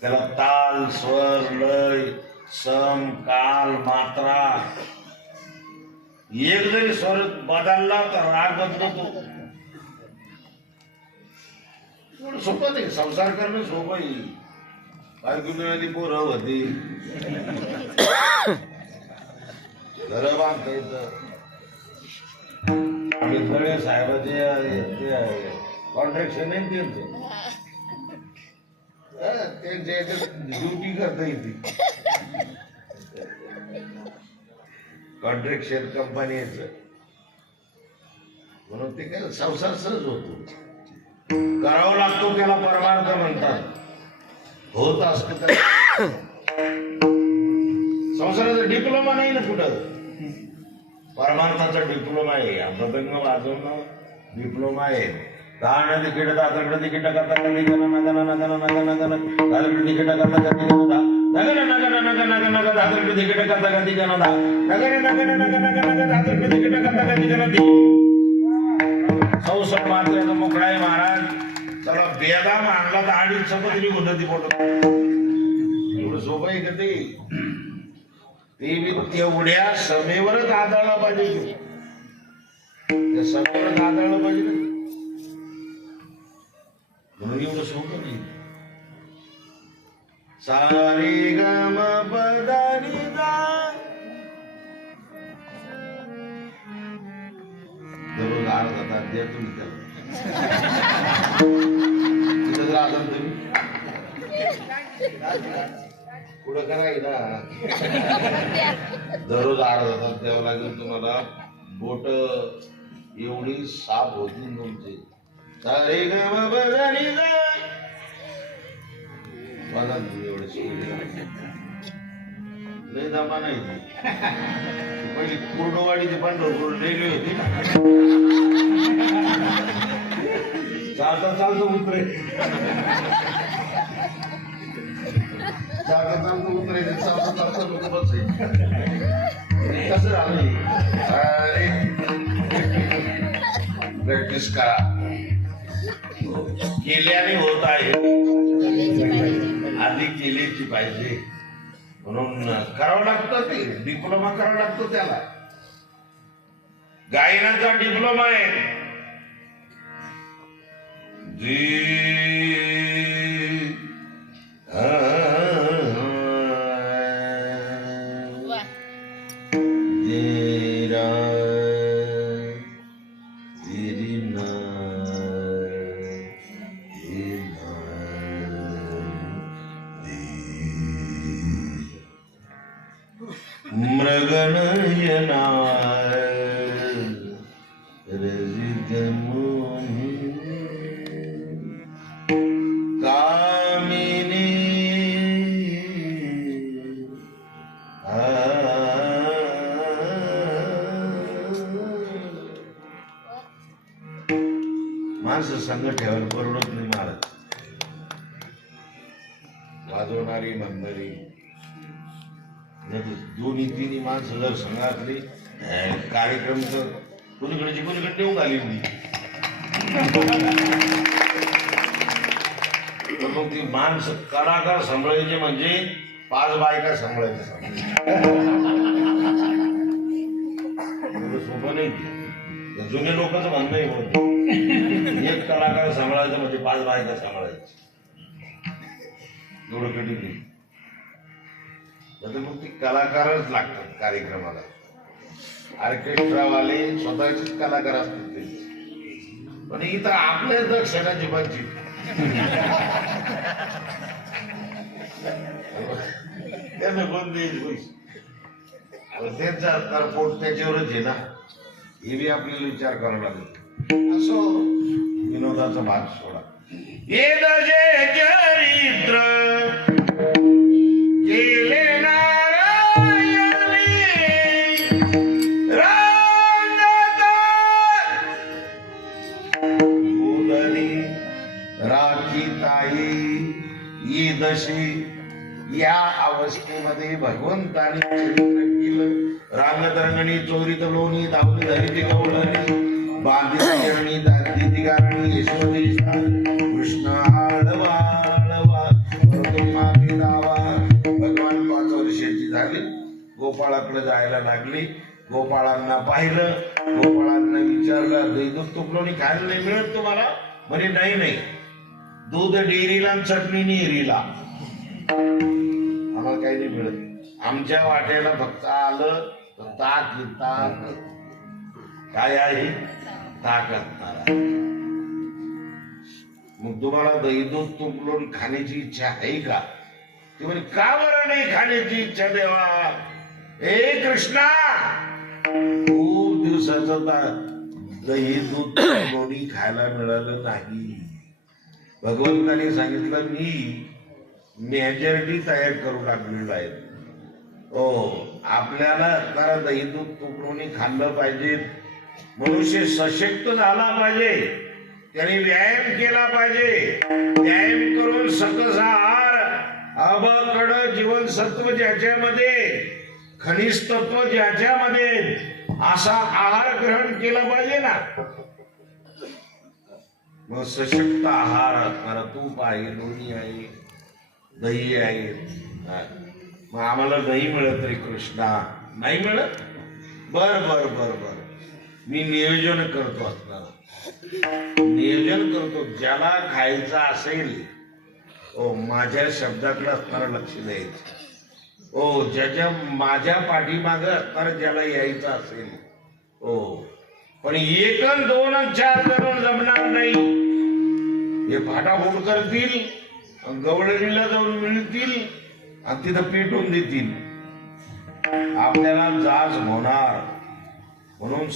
त्याला ताल स्वर लय सम काल मात्रा एक जरी स्वर बदलला तर राग बदलतो. एवढं सोपं नाही. संसार करणं सोपं आहे. बायकोली पोरं होती घर बांधता येतं. आम्ही थोडे साहेबाचे कॉन्ट्रॅक्शन आहे त्यांच्या ड्युटी करता येते. कॉन्ट्रॅक्शन कंपनीच म्हणून ते काय संसार सहज होतो. करावं लागतो त्याला परमार्थ म्हणतात. होत असत तर संसाराचा डिप्लोमा नाही ना कुठं. परमार्थाचा डिप्लोमा आहे, मृदंग वाजवणं डिप्लोमा आहे. दान तिकीट दादरकडे तिकीट करता कधी गण नगन नगन नगन नगन दादरकडे तिकीट करता कधी गण दा नगन नगन नगन नगन नगन दादरकडे तिकीट करता कधी गण दा नगन नगन नगन नगन नगन दादरकडे तिकीट करता कधी गण दी. संसार मात्र मोकळा आहे महाराज. चला बेदा मानला तर अडीच समुद्री गुंडती पोट एवढं सोपं आहे का ते बी तेवढ्या समेवरच आदळला पाहिजे. त्या समेवरच आदळलं पाहिजे ना, म्हणून एवढं सोपं नाही. सारे गम पदानी दा दररोज अर्धा तास द्या तुम्ही त्याला. तिथं राहता तुम्ही पुढं करायला दररोज अर्धा तास द्यावं लागेल तुम्हाला. बोट एवढी साफ होती तुमची. सारे गम पदानी दा बघा तुम्ही एवढे शिकले लय दमा नाही. पहिली कुर्डोवाडीची पंढरपूर रेल्वे होती ना, चालता चालतो उतरे चालता चालतो उतरायचं चालता चालता लोक बसायचे. कसं झालं अरे प्रॅक्टिस करा, केल्याने होत आहे, आधी केलीची पाहिजे. म्हणून करावं लागतं ते डिप्लोमा करावा लागतो त्याला. गायनाचा डिप्लोमा आहे. मृगनयना रजित मोहि कामिनी माणसं संग ठेवायला परवडत नाही महाराज. वाजवणारी म्हणणारी दोन्ही तिन्ही माणसं जर संघातली कार्यक्रम तर कुणीकडची कुणीकडे नेऊन आली मी. मग ती माणसं कलाकार सांभाळायचे म्हणजे 5 बायका सांभाळायच्या. सोपं नाही. जुने लोकांचं म्हणणं आहे म्हणून एक कलाकार सांभाळायचं म्हणजे 5 बायका सांभाळायचं. एवढं कधी नाही. मग ती कलाकारच लागतात कार्यक्रमाला. ऑर्केस्ट्रावाले स्वतःचेच कलाकार असतात ते. पण इथं आपल्या दक्षिणाची बाजी त्यांना कोण देईल पैसे, त्यांचा तर पोट त्याच्यावरच आहे ना. हे बी आपल्याला विचार करावा लागेल. असो विनोदाचा भाग सोडा. हे दजे चरित्र केले दशी या अवस्थेमध्ये भगवंताने चरित्र केलं. रांगतरंगणी चोरीत लोणी धावली धरिती गवळणी बांधित चरणी दाती गारणी यशोदी कृष्ण आळवा आळवा मागे दावा. भगवान 5 वर्षाची झाली, गोपाळाकडे जायला लागली. गोपाळांना पाहिलं, गोपाळांना विचारलं दूध तुपलोणी खायला नाही मिळत तुम्हाला? म्हणजे नाही, दूध डेअरीला चटणी नेरीला आम्हाला काही नाही मिळत. आमच्या वाट्याला फक्त आलं तर ताक काय आहे, ताक असणार. मग तुम्हाला दही दूध तुपलोण खाण्याची इच्छा आहे का? ते म्हणजे का बरं नाही खाण्याची इच्छा देवा? हे कृष्णा, खूप दिवसाचं दही दूध तुपलोणी खायला मिळालं नाही. भगवंताने सांगितलं मी मेजॉरिटी तयार करू लागलेला आहे. हो, आपल्याला जरा दही दूध तुकडून खाल्लं पाहिजे. मनुष्य सशक्त झाला पाहिजे, त्याने व्यायाम केला पाहिजे. व्यायाम करून सकस आहार, अबकड जीवनसत्व ज्याच्यामध्ये, खनिज तत्व ज्याच्यामध्ये, असा आहार ग्रहण केला पाहिजे ना. मग सशक्त आहार असणारा तूप आहे, लोणी आहे, दही आहे. मग आम्हाला दही मिळत रे कृष्णा, नाही मिळत. बर बर बर बर, मी नियोजन करतो असणार, नियोजन करतो. ज्याला खायचं असेल, ओ माझ्या शब्दाकडे असणारा लक्ष द्यायचं. ओ ज्याच्या माझ्या पाठीमाग असणार ज्याला यायचं असेल, ओ पण 1 अन 2 अन 4 जण जमणार नाही. हे फाटाफूट करतील, गवळणीला जाऊन मिळतील आणि तिथं पेटून देतील. आपल्याला जाच होणार. म्हणून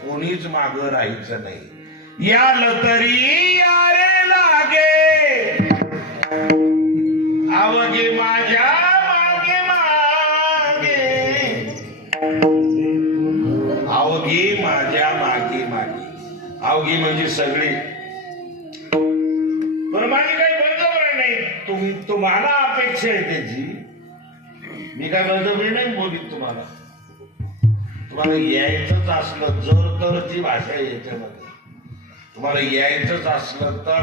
कोणीच माग राहायचं नाही. याल तरी यारे लागे, अवघे माझ्या मागे मागे, अवघे माझ्या मागे मागे. अवघी म्हणजे सगळे. बरं, माझी काही बळजबरी नाही. तुम्हाला अपेक्षा आहे त्याची. मी काय बळजबरी नाही बोलीत तुम्हाला. तुम्हाला यायचंच असलं जर तर ती भाषा याच्यामध्ये, तुम्हाला यायचंच असलं तर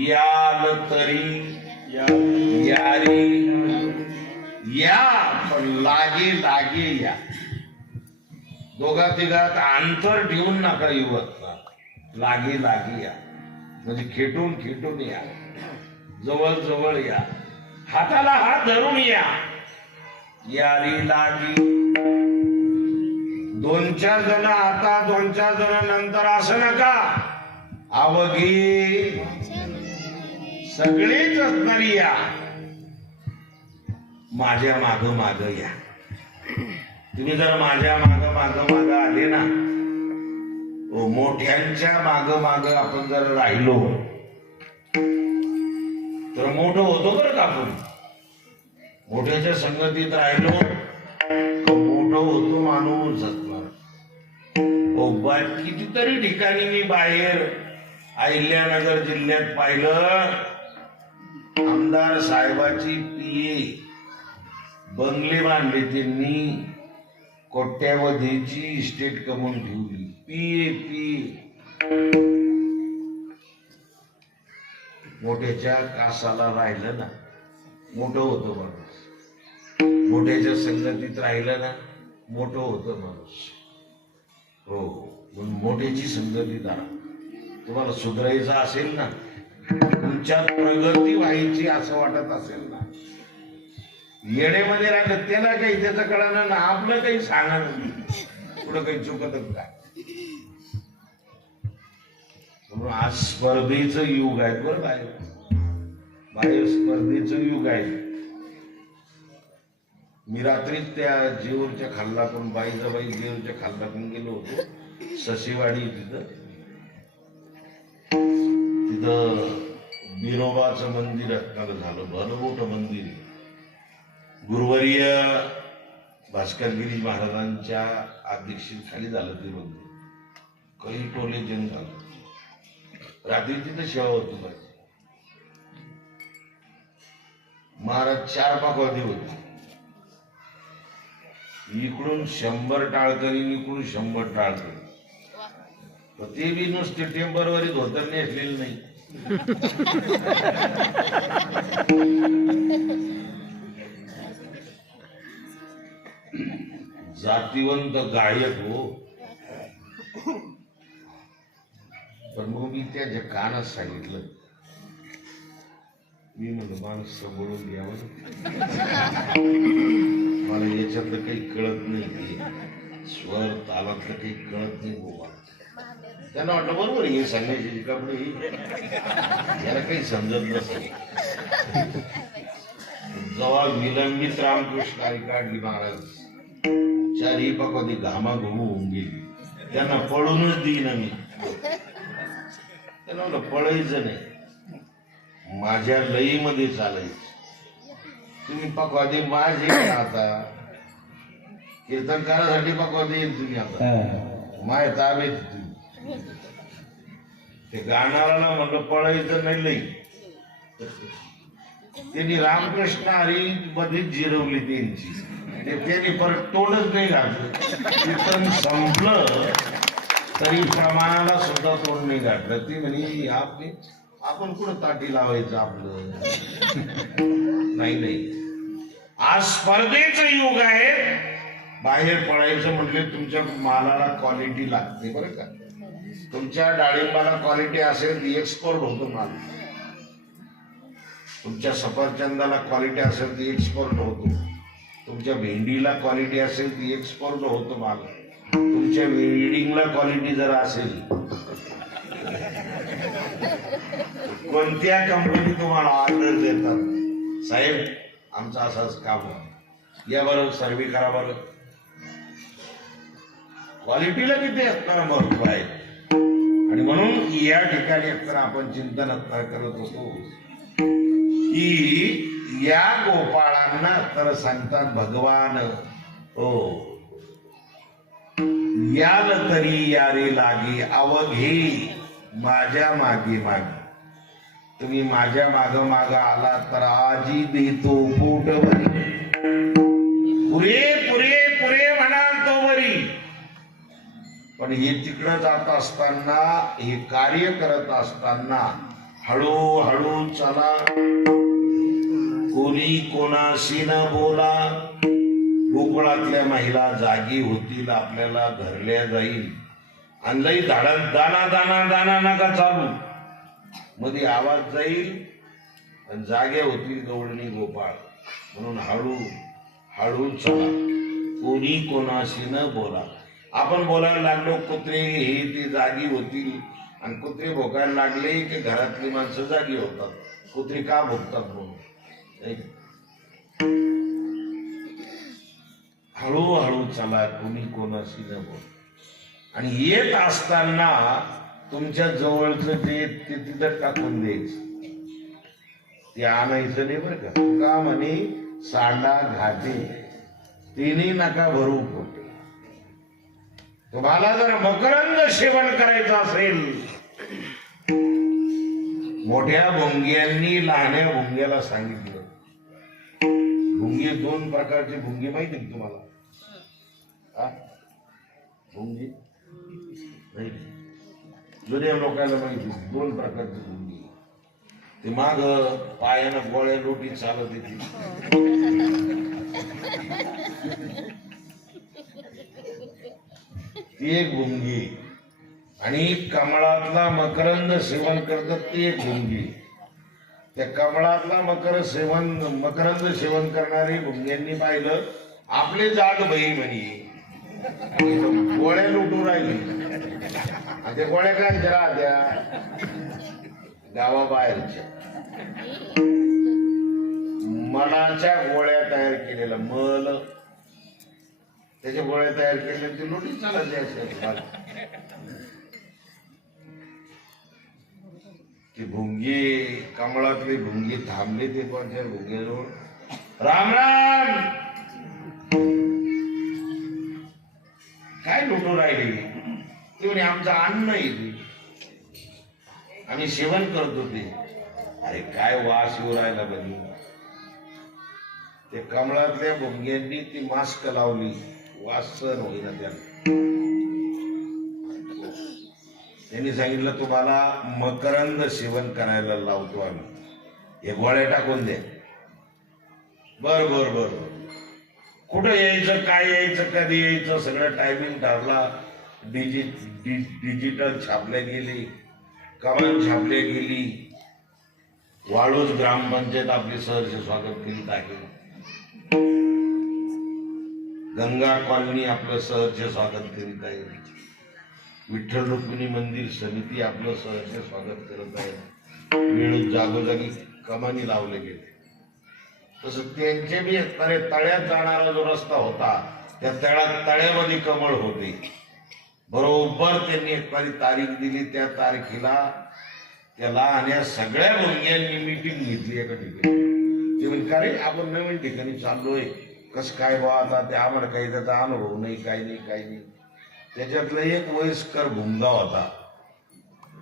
याल तरी यारी या, पण लागे लागे या. दोघा तिघात अंतर ठेवून नका येऊ. लागे लागे या म्हणजे खेटून खेटून या, जवळ जवळ या, हाताला हात धरून या. यारी लागी. 2-4 जण आता, 2-4 जण नंतर असं नका. अवघी सगळीच असणारी या, माझ्या माग माग या. तुम्ही जर माझ्या माग माग माग आले ना, मोठ्यांच्या माग माग आपण जर राहिलो तर मोठं होतो बरं का. आपण मोठ्याच्या संगतीत राहिलो तर मोठं होतो माणूस असणार. कितीतरी ठिकाणी मी बाहेर अहिल्यानगर जिल्ह्यात पाहिलं, आमदार साहेबाची पीए बंगले बांधले त्यांनी, कोट्यावधीची इस्टेट कमवून ठेवली. पीए मोठ्याच्या कासाला राहिलं ना, मोठं होतं माणूस. मोठ्याच्या संगतीत राहिलं ना, मोठं होतं माणूस. हो, म्हणून मोठ्याची संगती धरा. तुम्हाला सुधारायचं असेल ना, तुमच्यात प्रगती व्हायची असं वाटत असेल ना, येडेमध्ये राहिलं त्याला काही त्याचं कळलं ना, आपलं काही सांगा नाही, पुढं काही चुकत काय. म्हणून आज स्पर्धेचं युग आहे बरं. बाहेर स्पर्धेचं युग आहे. मी रात्रीच त्या जेऊरच्या खाल्लाकडून, बाईजाबाई जेऊरच्या खाल्लाकडून गेलो होतो. ससेवाडी तिथं बिरोबाचं मंदिर असताना झालं, भलं मोठं मंदिर. गुरुवर्य भास्कर गिरीश महाराजांच्या अध्यक्षतेखाली झालं ते मंदिर. काही टोले जन झालं. रात्री तिथं सेवा होती माझी. महाराज 4 पाकवादी होते. इकडून 100 टाळकरी, इकडून 100 टाळकरी. ते बी नुसते टेम्परवरी धोतर नेसलेले नाही. जातीवंत गायक हो. पण मग मी त्याच्या कानात सांगितलं, मी म्हणलं माणूस बोलून घ्यावं, मला याच्यातलं काही कळत नाही, स्वर तालातलं काही कळत नाही बाबा. त्यांना वाटलं बरोबर हे सांगायचे कपडे, याला काही समजत नसेल. जेव्हा विलंबित रामकृष्ण आई काढली महाराज, 4 पाकवादी घामाघूम होऊन गेली. त्यांना पळूनच देईन मी. त्यांना म्हणलं पळायचं नाही, माझ्या लईमध्ये चालायचं. तुम्ही पकवादी माझे आता कीर्तनकारासाठी पकवते येईल तुम्ही आता हा. माय ताब येते तुम्ही ते गाणाराला म्हणलं पळायचं नाही लई त्यांनी रामकृष्ण हरी मध्ये जिरवली त्यांची त्यांनी परत तोंडच नाही घातलं कीर्तन संपलं तरी प्रमाणाला सुद्धा तोंड नाही घातलं ती म्हणे आपण कुठं ताटी लावायचं आपलं नाही नाही आज स्पर्धेचं युग आहे बाहेर पडायचं म्हटले तुमच्या मालाला क्वालिटी लागते बरं का तुमच्या डाळिंबाला क्वालिटी असेल ती एक्सपोर्ट होतो माल तुमच्या सफरचंदाला क्वालिटी असेल ती एक्सपोर्ट होतो तुमच्या भेंडीला क्वालिटी असेल ती एक्सपोर्ट होतो माल तुमच्या वेल्डिंगला क्वालिटी जर असेल कोणत्या कंपनी तुम्हाला ऑर्डर देतात साहेब आमचं असंच काम आहे या बरोबर सर्वे करा बरं क्वालिटीला किती असणार महत्व आहे आणि म्हणून या ठिकाणी एकतर आपण चिंतन करत होतो की या गोपाळांना तर सांगतात भगवान हो याल तरी यारे लागे अवघे माझ्या मागे मागे तुम्ही माझ्या माग माग आला तर आजी देतो पोटभरी पुरे पुरे पुरे म्हणाल तो बरी पण हे तिकडं जात असताना हे कार्य करत असताना हळूहळू चला कोणी कोणाशी न बोला गोकुळातल्या महिला जागी होतील आपल्याला धरल्या जाईल आणि लई धाडत दाना दाना दाना नका चालू मध्ये आवाज जाईल आणि जागे होतील गवळणी गोपाळ म्हणून हळू हळू चला कोणी कोणाशी न बोला आपण बोलायला लागलो कुत्रे हे ते जागी होतील आणि कुत्रे भोकायला लागले की घरातली माणसं जागी होतात कुत्रे का भोगतात म्हणून हळूहळू चला कोणी कोणाशी न बोल आणि येत असताना तुमच्या जवळचं ते तिथं टाकून द्यायचं ते आणायचं नाही बरं का म्हणे सांडा घाटे तिने नका भरू पोटे तुम्हाला जर मकरंद सेवन करायचं असेल मोठ्या भुंग्यांनी लहान्या भुंग्याला सांगितलं भुंगी दोन प्रकारची भुंगी माहिती आहे तुम्हाला भुंगी नाही जुन्या लोकांना माहिती दोन प्रकारची भुंगी ते माग पायानं गोळ्या लोटी चालत येते ती एक भुंगी आणि कमळातला मकरंद सेवन करतात ती एक भुंगी त्या कमळातला मकरंद सेवन करणारी भुंग्यांनी पाहिलं आपले जाग बाई म्हणे गोळ्या लुटू राहिली आणि त्या गोळ्या काय जरा द्या गावाबाहेरच्या मलाच्या गोळ्या तयार केलेल्या मल त्याच्या गोळ्या तयार केल्या ते लोटी चालत द्यायचे ती भुंगी कमळातली भुंगी थांबली ते पण त्या भुंगेजवळ राम राम काय लुटू राहिली ती म्हणे आमचं अन्न येते आम्ही सेवन करतो ते अरे काय वास येऊ राहिला बनी ते कमळातल्या भुंग्यांनी ती मास्क लावली वास सहन होईना त्याला त्यांनी सांगितलं तुम्हाला मकरंद सेवन करायला लावतो आम्ही हे गोळ्या टाकून दे बर बर बर कुठं यायचं काय यायचं कधी यायचं सगळं टायमिंग ठरला डिजिटल छापल्या गेली कमान छापल्या गेली वाळूज ग्रामपंचायत आपली सहर्ष स्वागत करीत आहे गंगा कॉलनी आपलं सहर्ष स्वागत करीत आहे विठ्ठल रुक्मिणी मंदिर समिती आपलं सहर्ष स्वागत करत आहे वेळून जागोजागी कमानी लावले गेले तसं त्यांचे बी तळ्यात जाणारा जो रस्ता होता त्या तळ्यामध्ये कमळ होते बरोबर त्यांनी एक तारीख दिली त्या तारखेला त्याला आणि सगळ्या भुंग्यांनी मीटिंग घेतली एका ठिकाणी ते म्हणजे का रे आपण नवीन ठिकाणी चाललोय कसं काय बा आता ते आम्हाला काही त्याचा अनुभव नाही, काही नाही. त्याच्यातला एक वयस्कर भुंगा होता.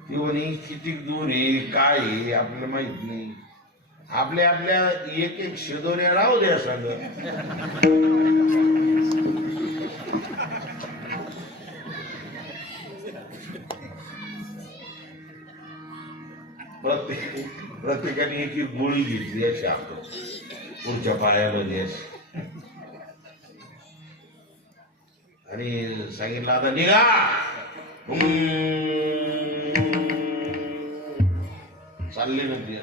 ती म्हणे किती दूर आहे काय आहे आपल्याला माहित नाही. आपल्या एक शेदोऱ्या राहू द्या सगळं. प्रत्येकाने एक गोळी घेतली अशी आपण पुढच्या पायामध्ये अशी आणि सांगितलं आता निघा. चालले ना ते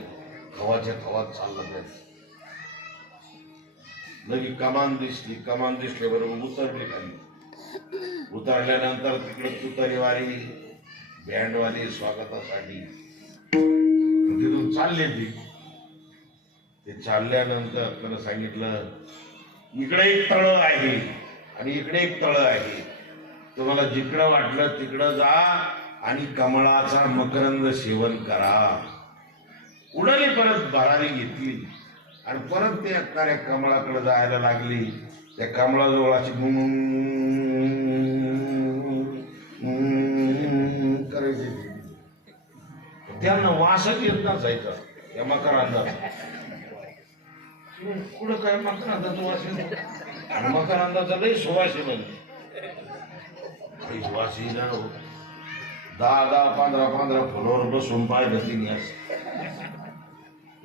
खवाच्या खवात चालला त्यात. लगी कमान दिसल्याबरोबर उतरली खाली. उतरल्यानंतर तिकडे तुतारीवारी बँडवाली स्वागतासाठी तिथून चालले ते चालल्यानंतर त्यानं सांगितलं इकडे एक तळ आहे आणि इकडे एक तळ आहे. तुम्हाला जिकडं वाटलं तिकडं जा आणि कमळाचा मकरंद सेवन करा. उडाली परत भरारी घेतली आणि परत ते त्या कमळाकडे जायला लागली. त्या कमळाजवळ अशी करायची. त्यांना वासच येत नसायचा या मकरांदा. कुठं काय मकरांदाचा वास येतो आणि मकरांदाचा लई सुवास आहे म्हणजे काही वास येणार हो. 10 15 फुलावर बसून पाहिलं तिने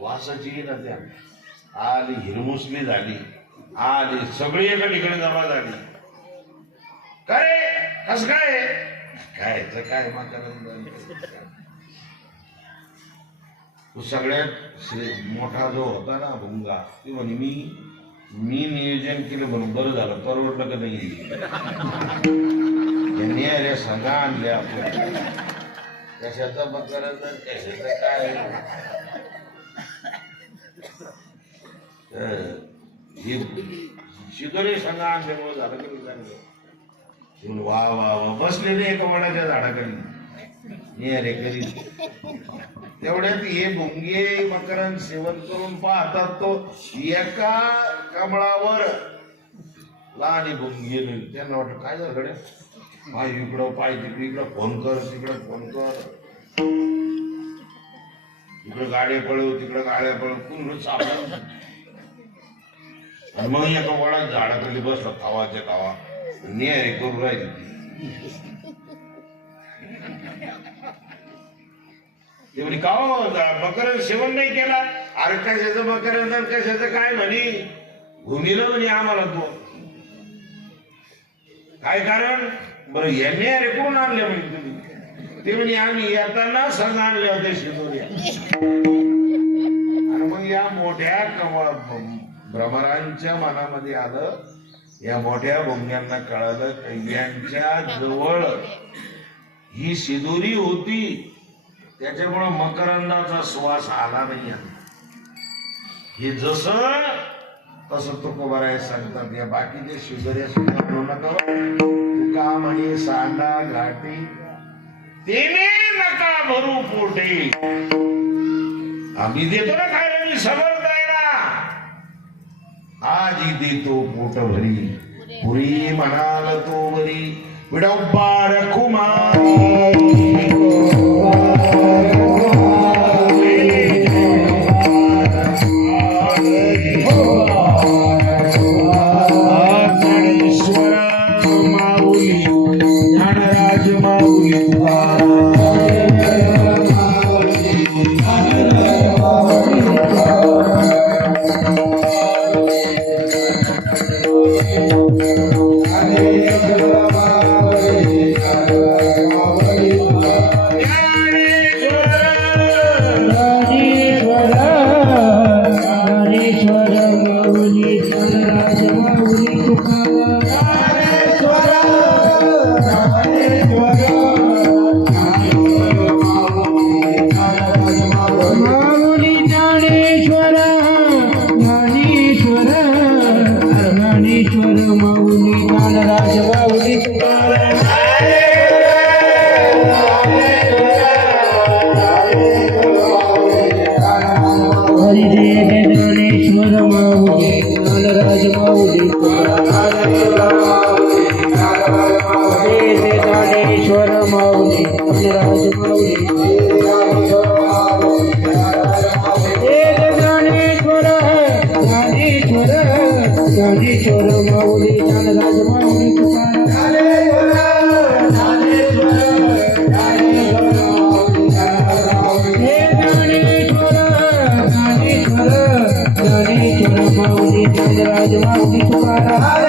वासाची ना त्या आली हिरमुसली झाली. आली सगळी एका ठिकाणी जमा झाली. काय कस काय काय मकरांदा सगळ्यात मोठा जो होता ना भुंगा ती म्हणे मी नियोजन केलं म्हणून बरं झालं. परवडलं का नाही. त्यांनी अरे सांगा आणले आपण कशाचा मकरंद कशाचं काय. हे शिदोरी सांगा आणल्यामुळे झालं कधी चांगलं. वा बसलेले एका वडाच्या झाडाखाली अरे कधी. तेवढ्यात हे भुंगे मकरंद सेवन करून पाहतात तो एका कमळावर लहान भुंगे त्यांना वाटलं काय झालं कडे पाय इकडं पाय तिकडे इकडं फोन कर तिकडं फोन कर. इकडं गाड्या पळव तिकडं गाड्या पळव पूर्ण चालू. आणि मग एका वडा झाडाखाली बसला खावाच्या खावा नेहरे करू राहिली. एवढी का मकरंद सेवन नाही केला. अरे कशाचं मकरंद कशाचं काय म्हणे घुमिलं म्हणे आम्हाला तो काय कारण बरं यांनी अरे कोण आणले म्हणे तुम्ही. ते म्हणे आम्ही येताना संघ आणले होते शिदोऱ्या. आणि मग या मोठ्या भ्रमरांच्या मनामध्ये आलं. या मोठ्या भुंग्यांना कळालं कैद्यांच्या जवळ ही शिदोरी होती त्याच्यामुळे मकरंदाचा सुवास आला नाही. हे जसं तसं तुकोबाराय सांगतात या बाकीचे शिदोऱ्या सुद्धा म्हणू नका. तुका म्हणे सांडा घाटी तेने नका भरू पोटे. आम्ही देतो ना खायला मी सगळं द्यायला. आजी देतो पोट भरी पुरी म्हणाल तो वरी विडंबार कुमार. Hare Krishna माऊली ज्ञानराज माऊली ज्ञानेश्वर ज्ञानेश्वर ज्ञानेश्वर माऊली ज्ञानराज माऊली ज्ञानेश्वर माऊली ज्ञानराज माऊली तुकाराम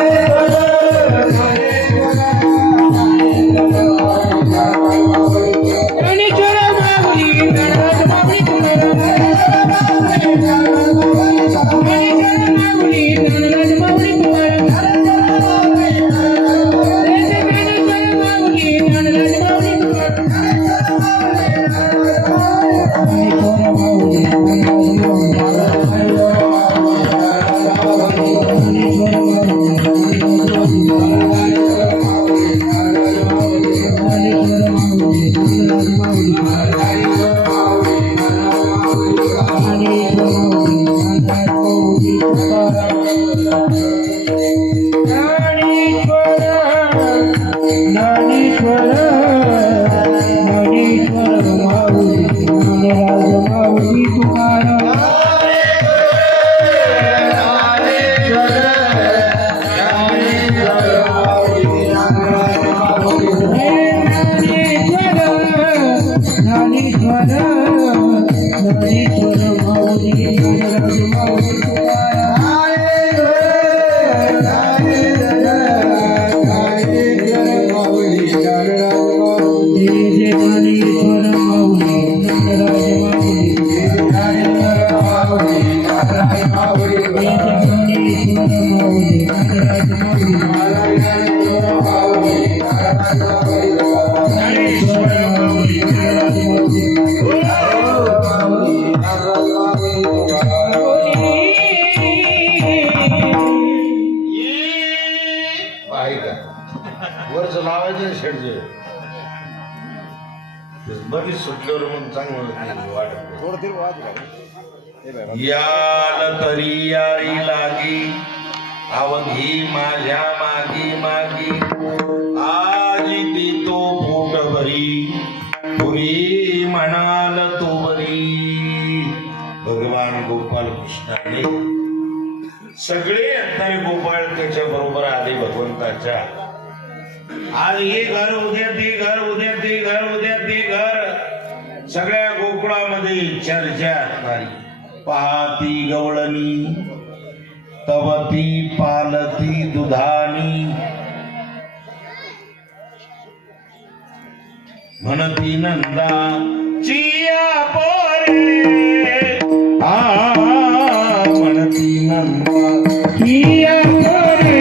वरच लावायचं शेडचे बरीच सुटल्यावर मग चांगलं वाटत याल तरी यारी लागी अवधी माझ्या मागी मागी आजी ती तो पोट भरी पुरी म्हणाल तो बरी भगवान गोपाल कृष्णाने सगळे आता गोपाळ त्याच्या बरोबर आले भगवंताच्या आज हे घर उद्या ते घर उद्या ते घर उद्या ते घर सगळ्या गोकुळामध्ये चर्चा असणारी पाहती गवळणी तवती पालती दुधानी म्हणती नंदा चिया पोरे म्हणती नंदा चिया पोरे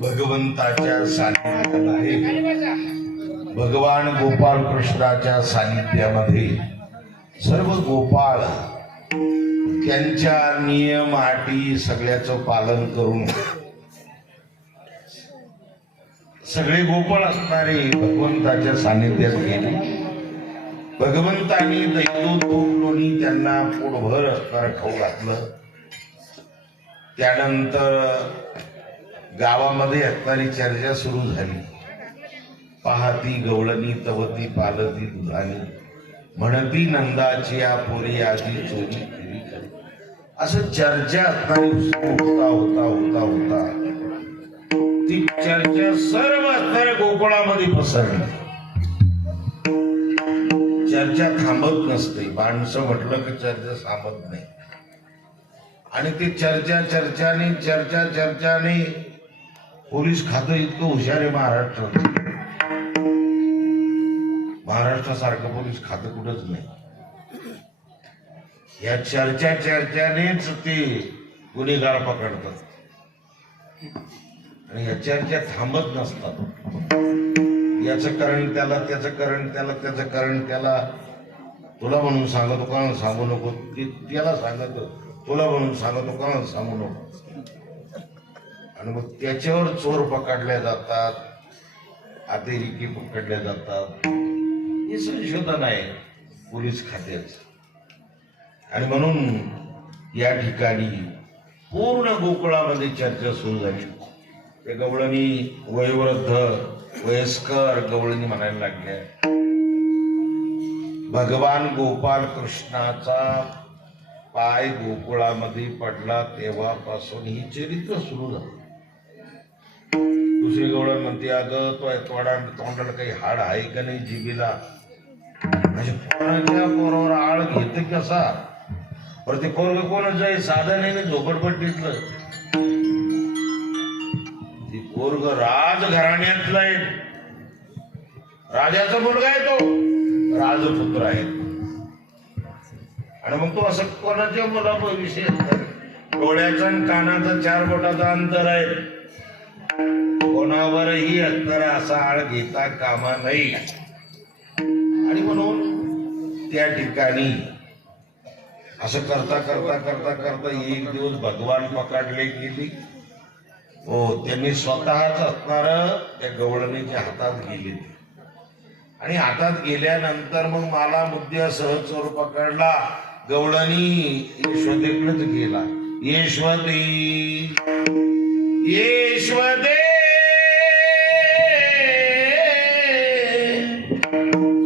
भगवंताच्या सानिध्यामध्ये, भगवान गोपाळ कृष्णाच्या सानिध्यामध्ये सर्व गोपाळ त्यांच्या नियम अटी सगळ्याचं पालन करून सगळे गोपाळ असणारे भगवंताच्या सानिध्यात गेले. भगवंतानी दैवतोनी त्यांना पोटभर असणार खाऊ घातलं. त्यानंतर गावामध्ये असणारी चर्चा सुरू झाली. पाहती गवळणी तवती पालती दुधानी, म्हणती नंदाची या पोरी आधी चोरी केली खरी. असं चर्चा असणारी होता होता होता होता ती चर्चा सर्व असणाऱ्या गोकुळामध्ये पसरली. चर्चा थांबत नसते. माणसं म्हटलं की चर्चा थांबत नाही. आणि ते चर्चाने पोलीस खातं इतकं हुशार आहे महाराष्ट्रात. महाराष्ट्रासारखं पोलीस खातं कुठंच नाही. या चर्चानेच ते गुन्हेगार पकडतात. आणि या चर्चा थांबत नसतात. याचं कारण त्याला, त्याचं कारण त्याला, त्याचं कारण त्याला. तुला म्हणून सांगतो कोणाला सांगू नको, त्याला सांगतो तुला म्हणून सांगतो कोणाला सांगू नको. आणि मग त्याच्यावर चोर पकडल्या जातात, अतिरेकी पकडल्या जातात. हे संशोधन आहे पोलीस खात्याचं. आणि म्हणून या ठिकाणी पूर्ण गोकुळामध्ये चर्चा सुरू झाली. ते गवळणी वयोवृद्ध वयस्कर गवळणी म्हणायला लागल्या, भगवान गोपाल कृष्णाचा पाय गोकुळामध्ये पडला तेव्हापासून ही चरित्र सुरू झालं. दुसरी गवळण म्हणते, अगं तो तोंडाला काही हाड आहे का नाही जिबीला? म्हणजे पोराच्या पोरावर आळ घेते कसा? पर ते पोरग कोणच आहे, साधं नाही झोपडपट्टीतलं. ती पोरग राजघराण्यातलं आहे, राजाचा मुलगा आहे, तो राजपुत्र आहे. आणि मग तो असं कोणाच्या मुलाविषयी डोळ्याचा आणि कानाचा 4 बोटाचा अंतर आहे. कोणावरही अंतर असा आळ घेता कामा नाही. आणि म्हणून त्या ठिकाणी असं करता करता करता करता एक दिवस भगवान पकडले गेले. हो, त्यांनी स्वतःच असणार त्या गवळणीच्या हातात गेले. आणि हातात गेल्यानंतर मग मला मुद्द्या सहचोर पकडला. गवळणी यशोदेकडेच गेला. यशोदे यशोदे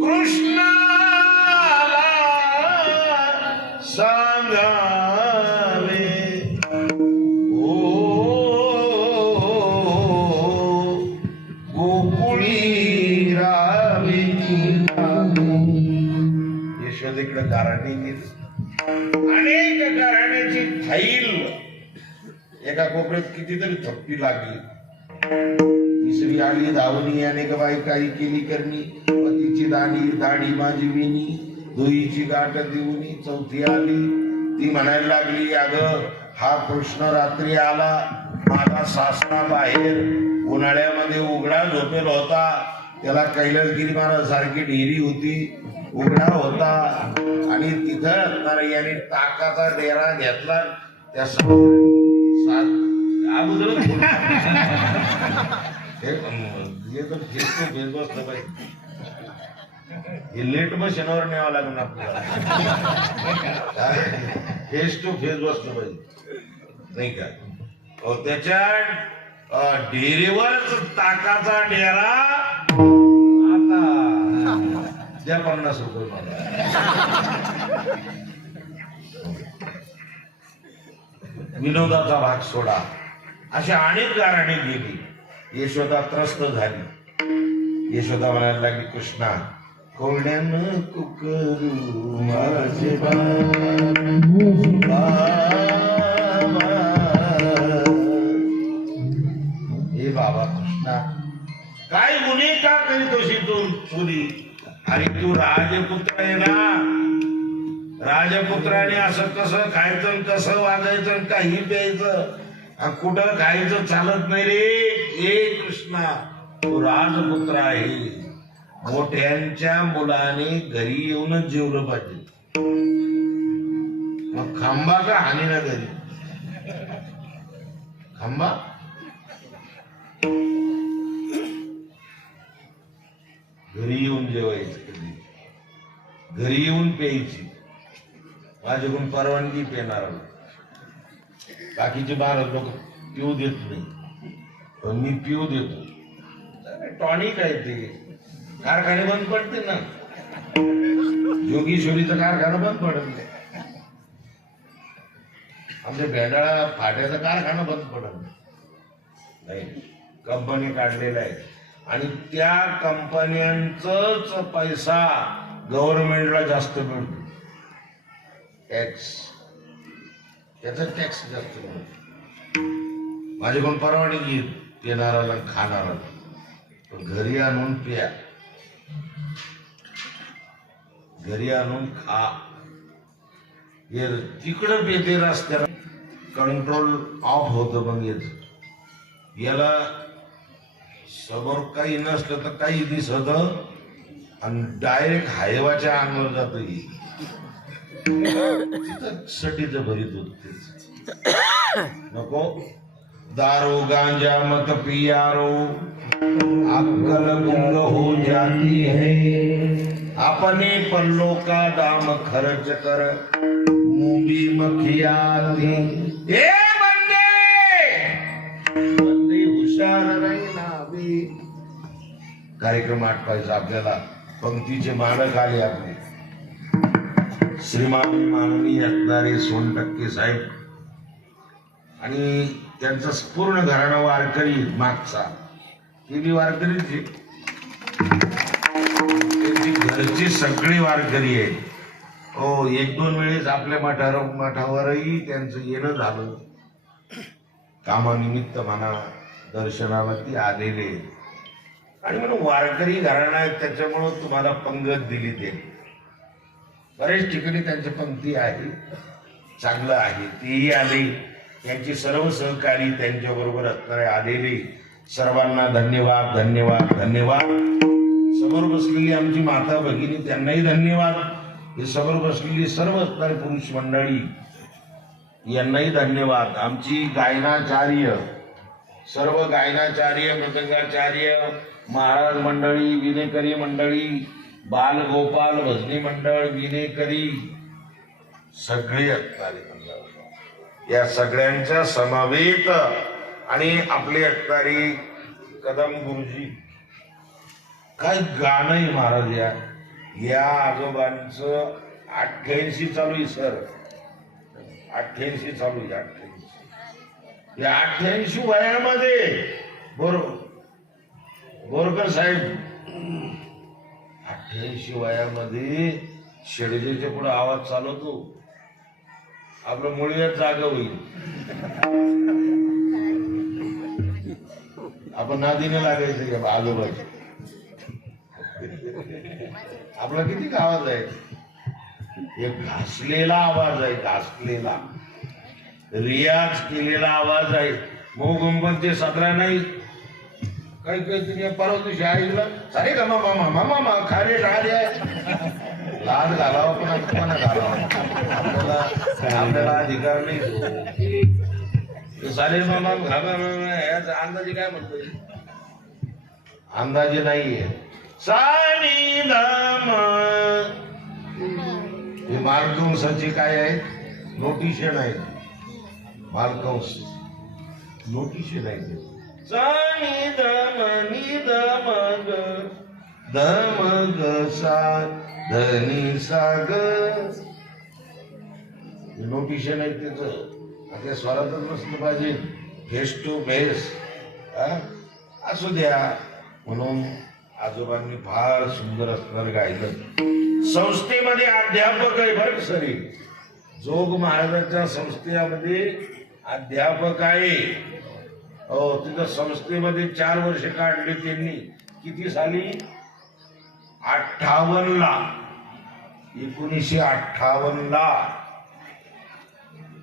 कृष्णाला सांगावे ओ गोकुळी रावे. यशोदेकडे गाराणी गेली. अनेक घराण्याची थाईल एका कोपऱ्यात कितीतरी थप्पी लागली. तिसरी आली धावणी, अनेक बाई काही केली करणी. पतीची दाढी माझी विणी, धुईची गाठ देऊनी. चौथी आली, ती म्हणायला लागली, अगं हा कृष्ण रात्री आला. माझा सासरा बाहेर उन्हाळ्यामध्ये उघडा झोपेल होता. त्याला कैलासगिरी महाराज सारखी ढेरी होती, उघडा होता. आणि तिथं याने टाकाचा डेरा घेतला. त्या लेट मशीनवर न्यावं लागेल आपल्याला. फेस टू फेस बसतो पाहिजे नाही का. त्याच्या डेरीवरच टाकाचा डेरा. आता द्या 50 रुपये मला. विनोदाचा भाग सोडा. अशा अनेक गाराणी गेली. यशोदा त्रस्त झाली. यशोदा म्हणायला लागली, कृष्णा कोरड्यानं कुकरू माझे हे बाबा कृष्णा, काय गुन्हे का करीत अशी तू चोरी? अरे तू राजपुत्र आहे ना. राजपुत्राने असं कसं खायचं, कसं वागायचं, काही प्यायचं, कुठं खायचं चालत नाही रे. हे कृष्णा, तू राजपुत्र आहे. मोठ्यांच्या मुलाने घरी येऊनच जेवलं पाहिजे. मग खांबा का हानी ना घरी? खांबा घरी येऊन जेवायचं, कधी घरी येऊन प्यायची. माझ्याकडून परवानगी पेणार. बाकीचे 12 लोक पिऊ देत नाही, पण मी पिऊ देतो. टॉनिक आहे ते. कारखाने बंद पडते ना. योगेश्वरीचा कारखाना बंद पडत नाही. आमच्या भेंडाळा फाट्याचा कारखाना बंद पडत नाही. कंपनी काढलेला आहे. आणि त्या कंपन्यांचाच पैसा गव्हर्नमेंटला जास्त मिळतो. टॅक्स, त्याचा टॅक्स जास्त मिळतो. माझ्याकडून परवानगी पिणाराला खाणारा, पण घरी आणून प्या, घरी आणून खा. हे तिकडं पेते रस्त्याला कंट्रोल ऑफ होतं. मग याला समोर काही नसलं तर काही दिसत आणि डायरेक्ट हायवाच्या अंगावर जात. सटीच भरीत होत. नको दारू गांजा मत पियारो, अक्कल गुंग हो जाती है. अपने पल्लों का दाम खर्च कर, मूवी मखियाती. ए बंदे हुशार रहिना. कार्यक्रम आटवायचा आपल्याला. पंक्तीचे मालक आले आपले श्रीमान माननीय असणारे सोनटक्के साहेब. आणि त्यांचा पूर्ण घराणा वारकरी मागचा. ते बी वारकरीचे, त्यांची घरची सगळी वारकरी आहेत. हो, एक दोन वेळेस आपल्या मठावरही त्यांचं येणं झालं, कामानिमित्त म्हणा, दर्शनाला ती आलेले. आणि म्हणून वारकरी घराणा आहे त्याच्यामुळं तुम्हाला पंगत दिली ते. बरेच ठिकाणी त्यांच्या पंक्ती आहे, चांगलं आहे. तेही आले, त्यांची सर्व सहकारी त्यांच्या बरोबर असणारे आलेले सर्वांना धन्यवाद धन्यवाद धन्यवाद. समोर बसलेली आमची माता भगिनी त्यांनाही धन्यवाद. हे समोर बसलेली सर्व असणारे पुरुष मंडळी यांनाही धन्यवाद. आमची गायनाचार्य, सर्व गायनाचार्य, मृदंगाचार्य, महाराज मंडळी, विनेकरी मंडळी, बालगोपाल भजनी मंडळ, विनेकरी, सगळे असणारे मंडळ, या सगळ्यांच्या समवेत आणि आपले असणारी कदम गुरुजी, काय गाणं आहे महाराज. या आजोबांचं 88 चालू आहे सर, 88 चालू आहे, 88. या 88 वयामध्ये बोरकर साहेब 88 वयामध्ये शेडजेच्या पुढे आवाज चालवतो, आपलं मुळव्यात जागा होईल. आपण नादीने लागायचं का आजोबाची. आपला किती आवाज आहे, एक घासलेला आवाज आहे, घासलेला रियाज केलेला आवाज आहे. मऊ गंपनचे 17 नाही, काही काही तुम्ही परवा दिवशी ऐकलं, सारे का मामा मामा मामा खारे ठारे लाज घालावा पण अपमान घालावा, आपल्याला अधिकार नाही. सारे मामा याचा अंदाजे काय म्हणतोय, अंदाजे नाहीये. सानी धाम हे मार्गवंशाची काय आहे, नोटिशन आहे, मार्गवंश नोटिशन आहे. सानी धम नि धम ग धम ग सा धनी सा ग, नोटिशन आहे त्याचं. आपल्या स्वरातच नसलं पाहिजे, फेस टू फेस असू द्या. म्हणून आजोबांनी फार सुंदर असणार गायलं. संस्थेमध्ये अध्यापक आहे बरं सरी, जोग महाराजांच्या संस्थेमध्ये अध्यापक आहे. हो, तिथं संस्थेमध्ये 4 वर्ष काढले त्यांनी. किती साली, 58 ला, 1958 ला.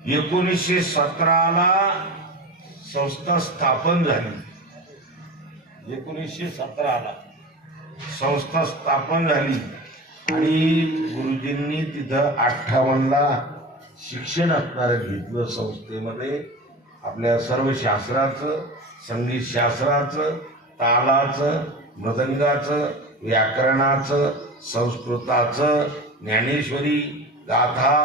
1917 ला संस्था स्थापन झाली. 1917 ला संस्था स्थापन झाली आणि गुरुजींनी तिथं 58 ला शिक्षण असणारं घेतलं. संस्थेमध्ये आपल्या सर्व शास्त्राचं, संगीत शास्त्राचं, तालाचं, मृदंगाचं, व्याकरणाचं, संस्कृताचं, ज्ञानेश्वरी, गाथा,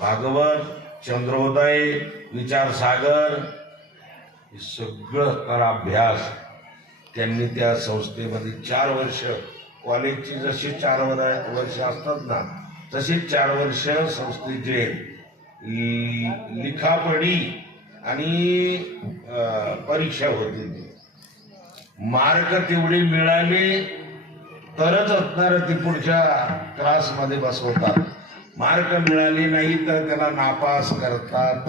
भागवत, चंद्रोदय, विचारसागर, हे सगळं असणारा अभ्यास त्यांनी त्या संस्थेमध्ये 4 वर्ष, कॉलेजची जशी 4 वर्ष असतात ना, तशी 4 वर्ष संस्थेचे लिखापडी आणि परीक्षा होती. मार्क तेवढे मिळाले तरच असणार ते पुढच्या क्लासमध्ये बसवतात. मार्क मिळाले नाही तर त्याला नापास करतात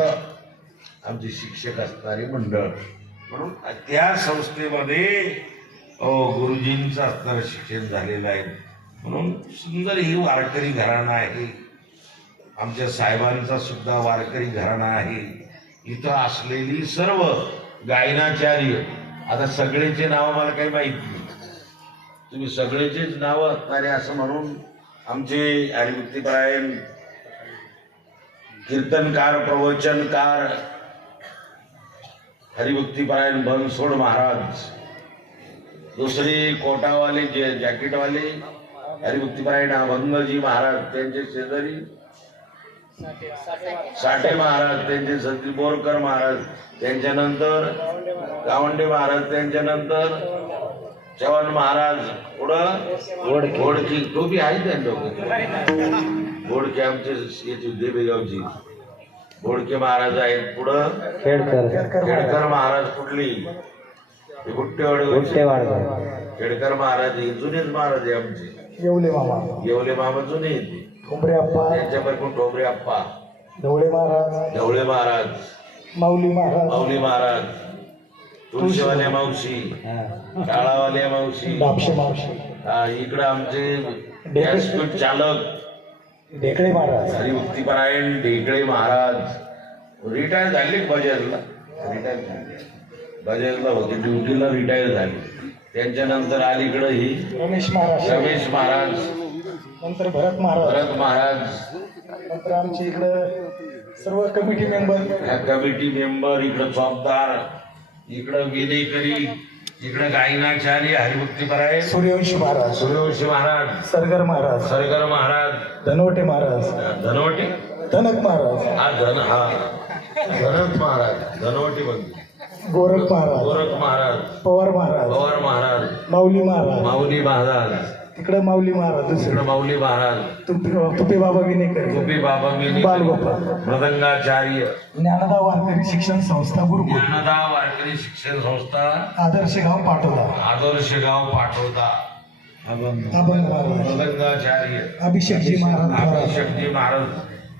आमचे शिक्षक असणारे मंडळ. म्हणून त्या संस्थेमध्ये गुरुजींचं असणारं शिक्षण झालेलं आहे. म्हणून सुंदर ही वारकरी घराणा आहे. आमच्या साहेबांचा सुद्धा वारकरी घराणा आहे. इथं असलेली सर्व गायनाचार्य, आता सगळेचे नाव मला काही माहित नाही, तुम्ही सगळेचेच नाव असणारे असं म्हणून आमचे हरिभक्तीपरायण कीर्तनकार, प्रवचनकार, हरिभक्तीपरायण बनसोड महाराज, दुसरे कोटावाले जॅकेटवाले हरिभक्तीपरायण अभंगजी महाराज, त्यांचे शेजारी साठे महाराज, त्यांचे सती बोरकर महाराज, त्यांच्यानंतर गावंडे महाराज, त्यांच्यानंतर चव्हाण महाराज, पुढं घोडकी टोपी आहे त्यांच्या घोडके आमचे याची देवेगावची घोडके महाराज आहेत. पुढं खेडकर महाराज, कुठली गुट्टेवाड खेडकर महाराज, हे जुनेच महाराज आहे आमचे. येवले मामा जुने येते. ठोंबरे अप्पा, त्यांच्यापैकी टोबरे आप्पा, ढवळे महाराज, ढवळे महाराज, माऊली महाराज, माऊली महाराज, तुळशीवाल्या मावशी, टाळावाल्या मावशी, बापशे मावशी, इकडं आमचे व्यासपीठ चालक ढेकळे महाराज, हरिभक्तीपरायण ढेकळे महाराज रिटायर झाले बजाजला. रिटायर झाले बजाजला होते, ड्युटीला रिटायर झाले. त्यांच्यानंतर अलीकडं ही रमेश महाराज, रमेश महाराज, नंतर भरत महाराज, भरत महाराज, नंतर आमच्या इकडं सर्व कमिटी मेंबर, ह्या कमिटी मेंबर, इकडं चौकदार, इकडं विदेकरी, इकडं गायनाचार्य हरिभक्तीपरायण सूर्यवंशी महाराज, सूर्यवंशी महाराज, सरगर महाराज, सरगर महाराज, धनवटे महाराज, धनवटी धनक महाराज, धनत महाराज, धनवटी बंदी, गोरख महाराज, गोरख महाराज, पवार महाराज, पवार महाराज, माऊली महाराज, माऊली महाराज, तिकडं माऊली महाराज, दुसरं इकडं माऊली महाराज, तुपे बाबा विनेकर, गोपी बाबा बालगोपाल, मृदंगाचार्य, ज्ञानदा वारकरी शिक्षण संस्था गुरुकुल, ज्ञानदा वारकरी शिक्षण संस्था, आदर्श गाव पाटोदा, आदर्श गाव पाठवता, अभंग महाराज, मृदंगाचार्य, अभिषेकजी महाराज, अभिषेकजी महाराज,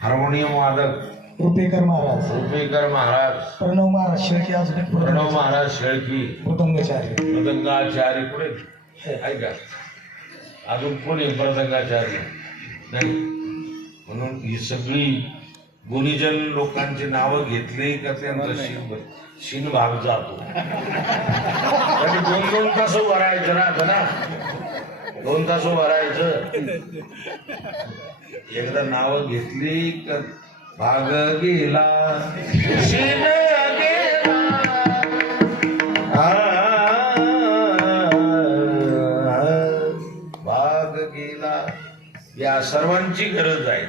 हार्मोनियम वादक, रुपेकर महाराज, रुपेकर महाराज, प्रणव महाराज शेळके, अजून एक प्रणव महाराज शेळकी, मृदंगाचार्य, मृदंगाचार्य पुढे ऐका, अजून कोणी मृदंगाचार्य नाही. म्हणून ही सगळी गुणीजन लोकांची नावं घेतली का त्यांचा शिन भाग जातो. आणि 2-2 तास भरायचं राहतं ना, 2 तास भरायचं. एकदा नावं घेतली का भाग गेला, शिन गेला, भाग गेला. या सर्वांची गरज आहे.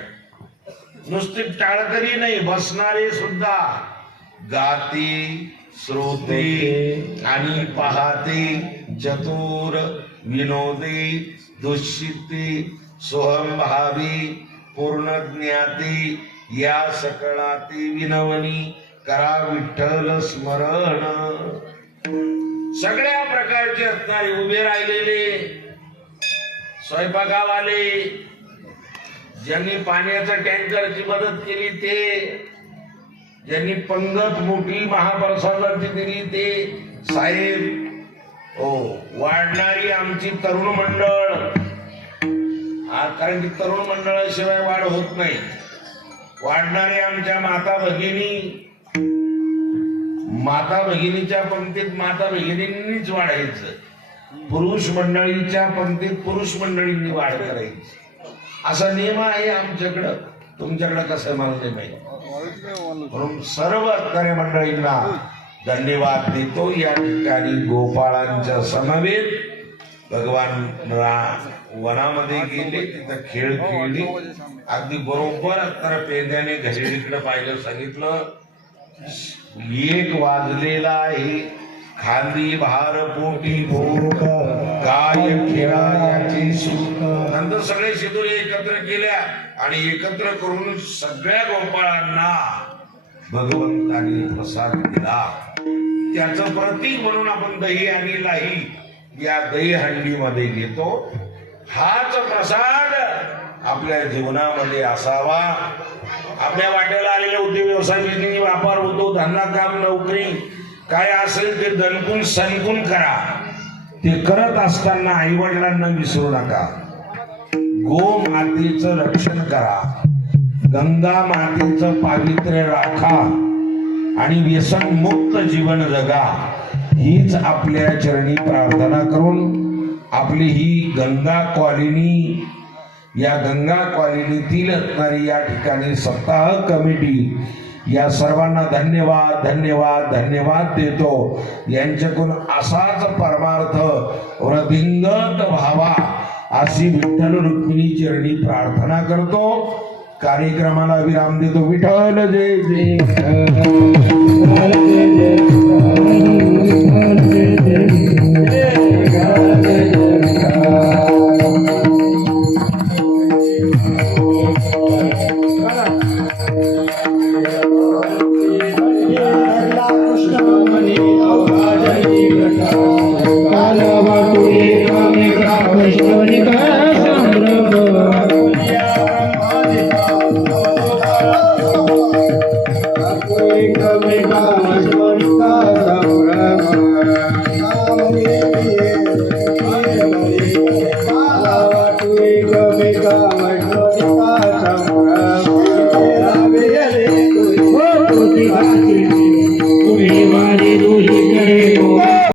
नुसती टाळकरी नाही, बसणारे सुद्धा गाते, श्रोते आणि पाहते, चतुर, विनोदी, दुष्यिते, सोहंभावी, पूर्ण ज्ञाते, या सकळाती विनवणी करा विठ्ठल स्मरण. सगळ्या प्रकारचे असणारे, उभे राहिलेले, स्वयंपाकावाले, ज्यांनी पाण्याच्या टँकरची मदत केली ते, ज्यांनी पंगत मोठी महाप्रसादाची दिली ते साहेब, हो, वाढणारी आमची तरुण मंडळ, कारण की तरुण मंडळाशिवाय वाढ होत नाही. वाढणारे आमच्या माता भगिनी, माता भगिनीच्या पंक्तीत माता भगिनींनीच वाढायचं, पुरुष मंडळीच्या पंक्तीत पुरुष मंडळींनी वाढ करायची, असा नियम आहे आमच्याकडं. तुमच्याकडं कसं मला नाही माहिती. म्हणून सर्व असणाऱ्या मंडळींना धन्यवाद देतो. या ठिकाणी गोपाळांच्या समवेत भगवान वनामध्ये गेले, तिथं खेळ खेळले. अगदी बरोबर असणाऱ्या पेंद्याने घरी पाहिलं, सांगितलं 1 वाजलेला आहे, खांदी भार पोटी भोग, काय खेळायाची सुख. नंतर सगळे शिदोरी एकत्र केल्या आणि एकत्र करून सगळ्या गोपाळांना भगवंतांनी प्रसाद दिला. त्याचं प्रतीक म्हणून आपण दही आणि लाही या दही हंडीमध्ये घेतो. हाच प्रसाद आपल्या जीवनामध्ये असावा. आपल्या वाट्याला आलेल्या उद्योग व्यवसाय व्यापार होतो, धंदा काम नोकरी काय असेल ते दणकून सणकून करा. ते करत असताना आई वडिलांना विसरू नका. गो मातेचं रक्षण करा, गंगा मातेचं पावित्र्य राखा आणि व्यसन मुक्त जीवन जगा. हीच आपल्या चरणी प्रार्थना करून आपली ही गंगा कॉलनी, या गंगा कॉलनीतील असणारी या ठिकाणी सप्ताह कमिटी, या सर्वांना धन्यवाद धन्यवाद धन्यवाद देतो. यांच्याकडून असाच परमार्थ वृद्धिंगत व्हावा अशी विठ्ठल रुक्मिणी चरणी प्रार्थना करतो. कार्यक्रमाला विराम देतो. विठ्ठल जय जय. एकमेका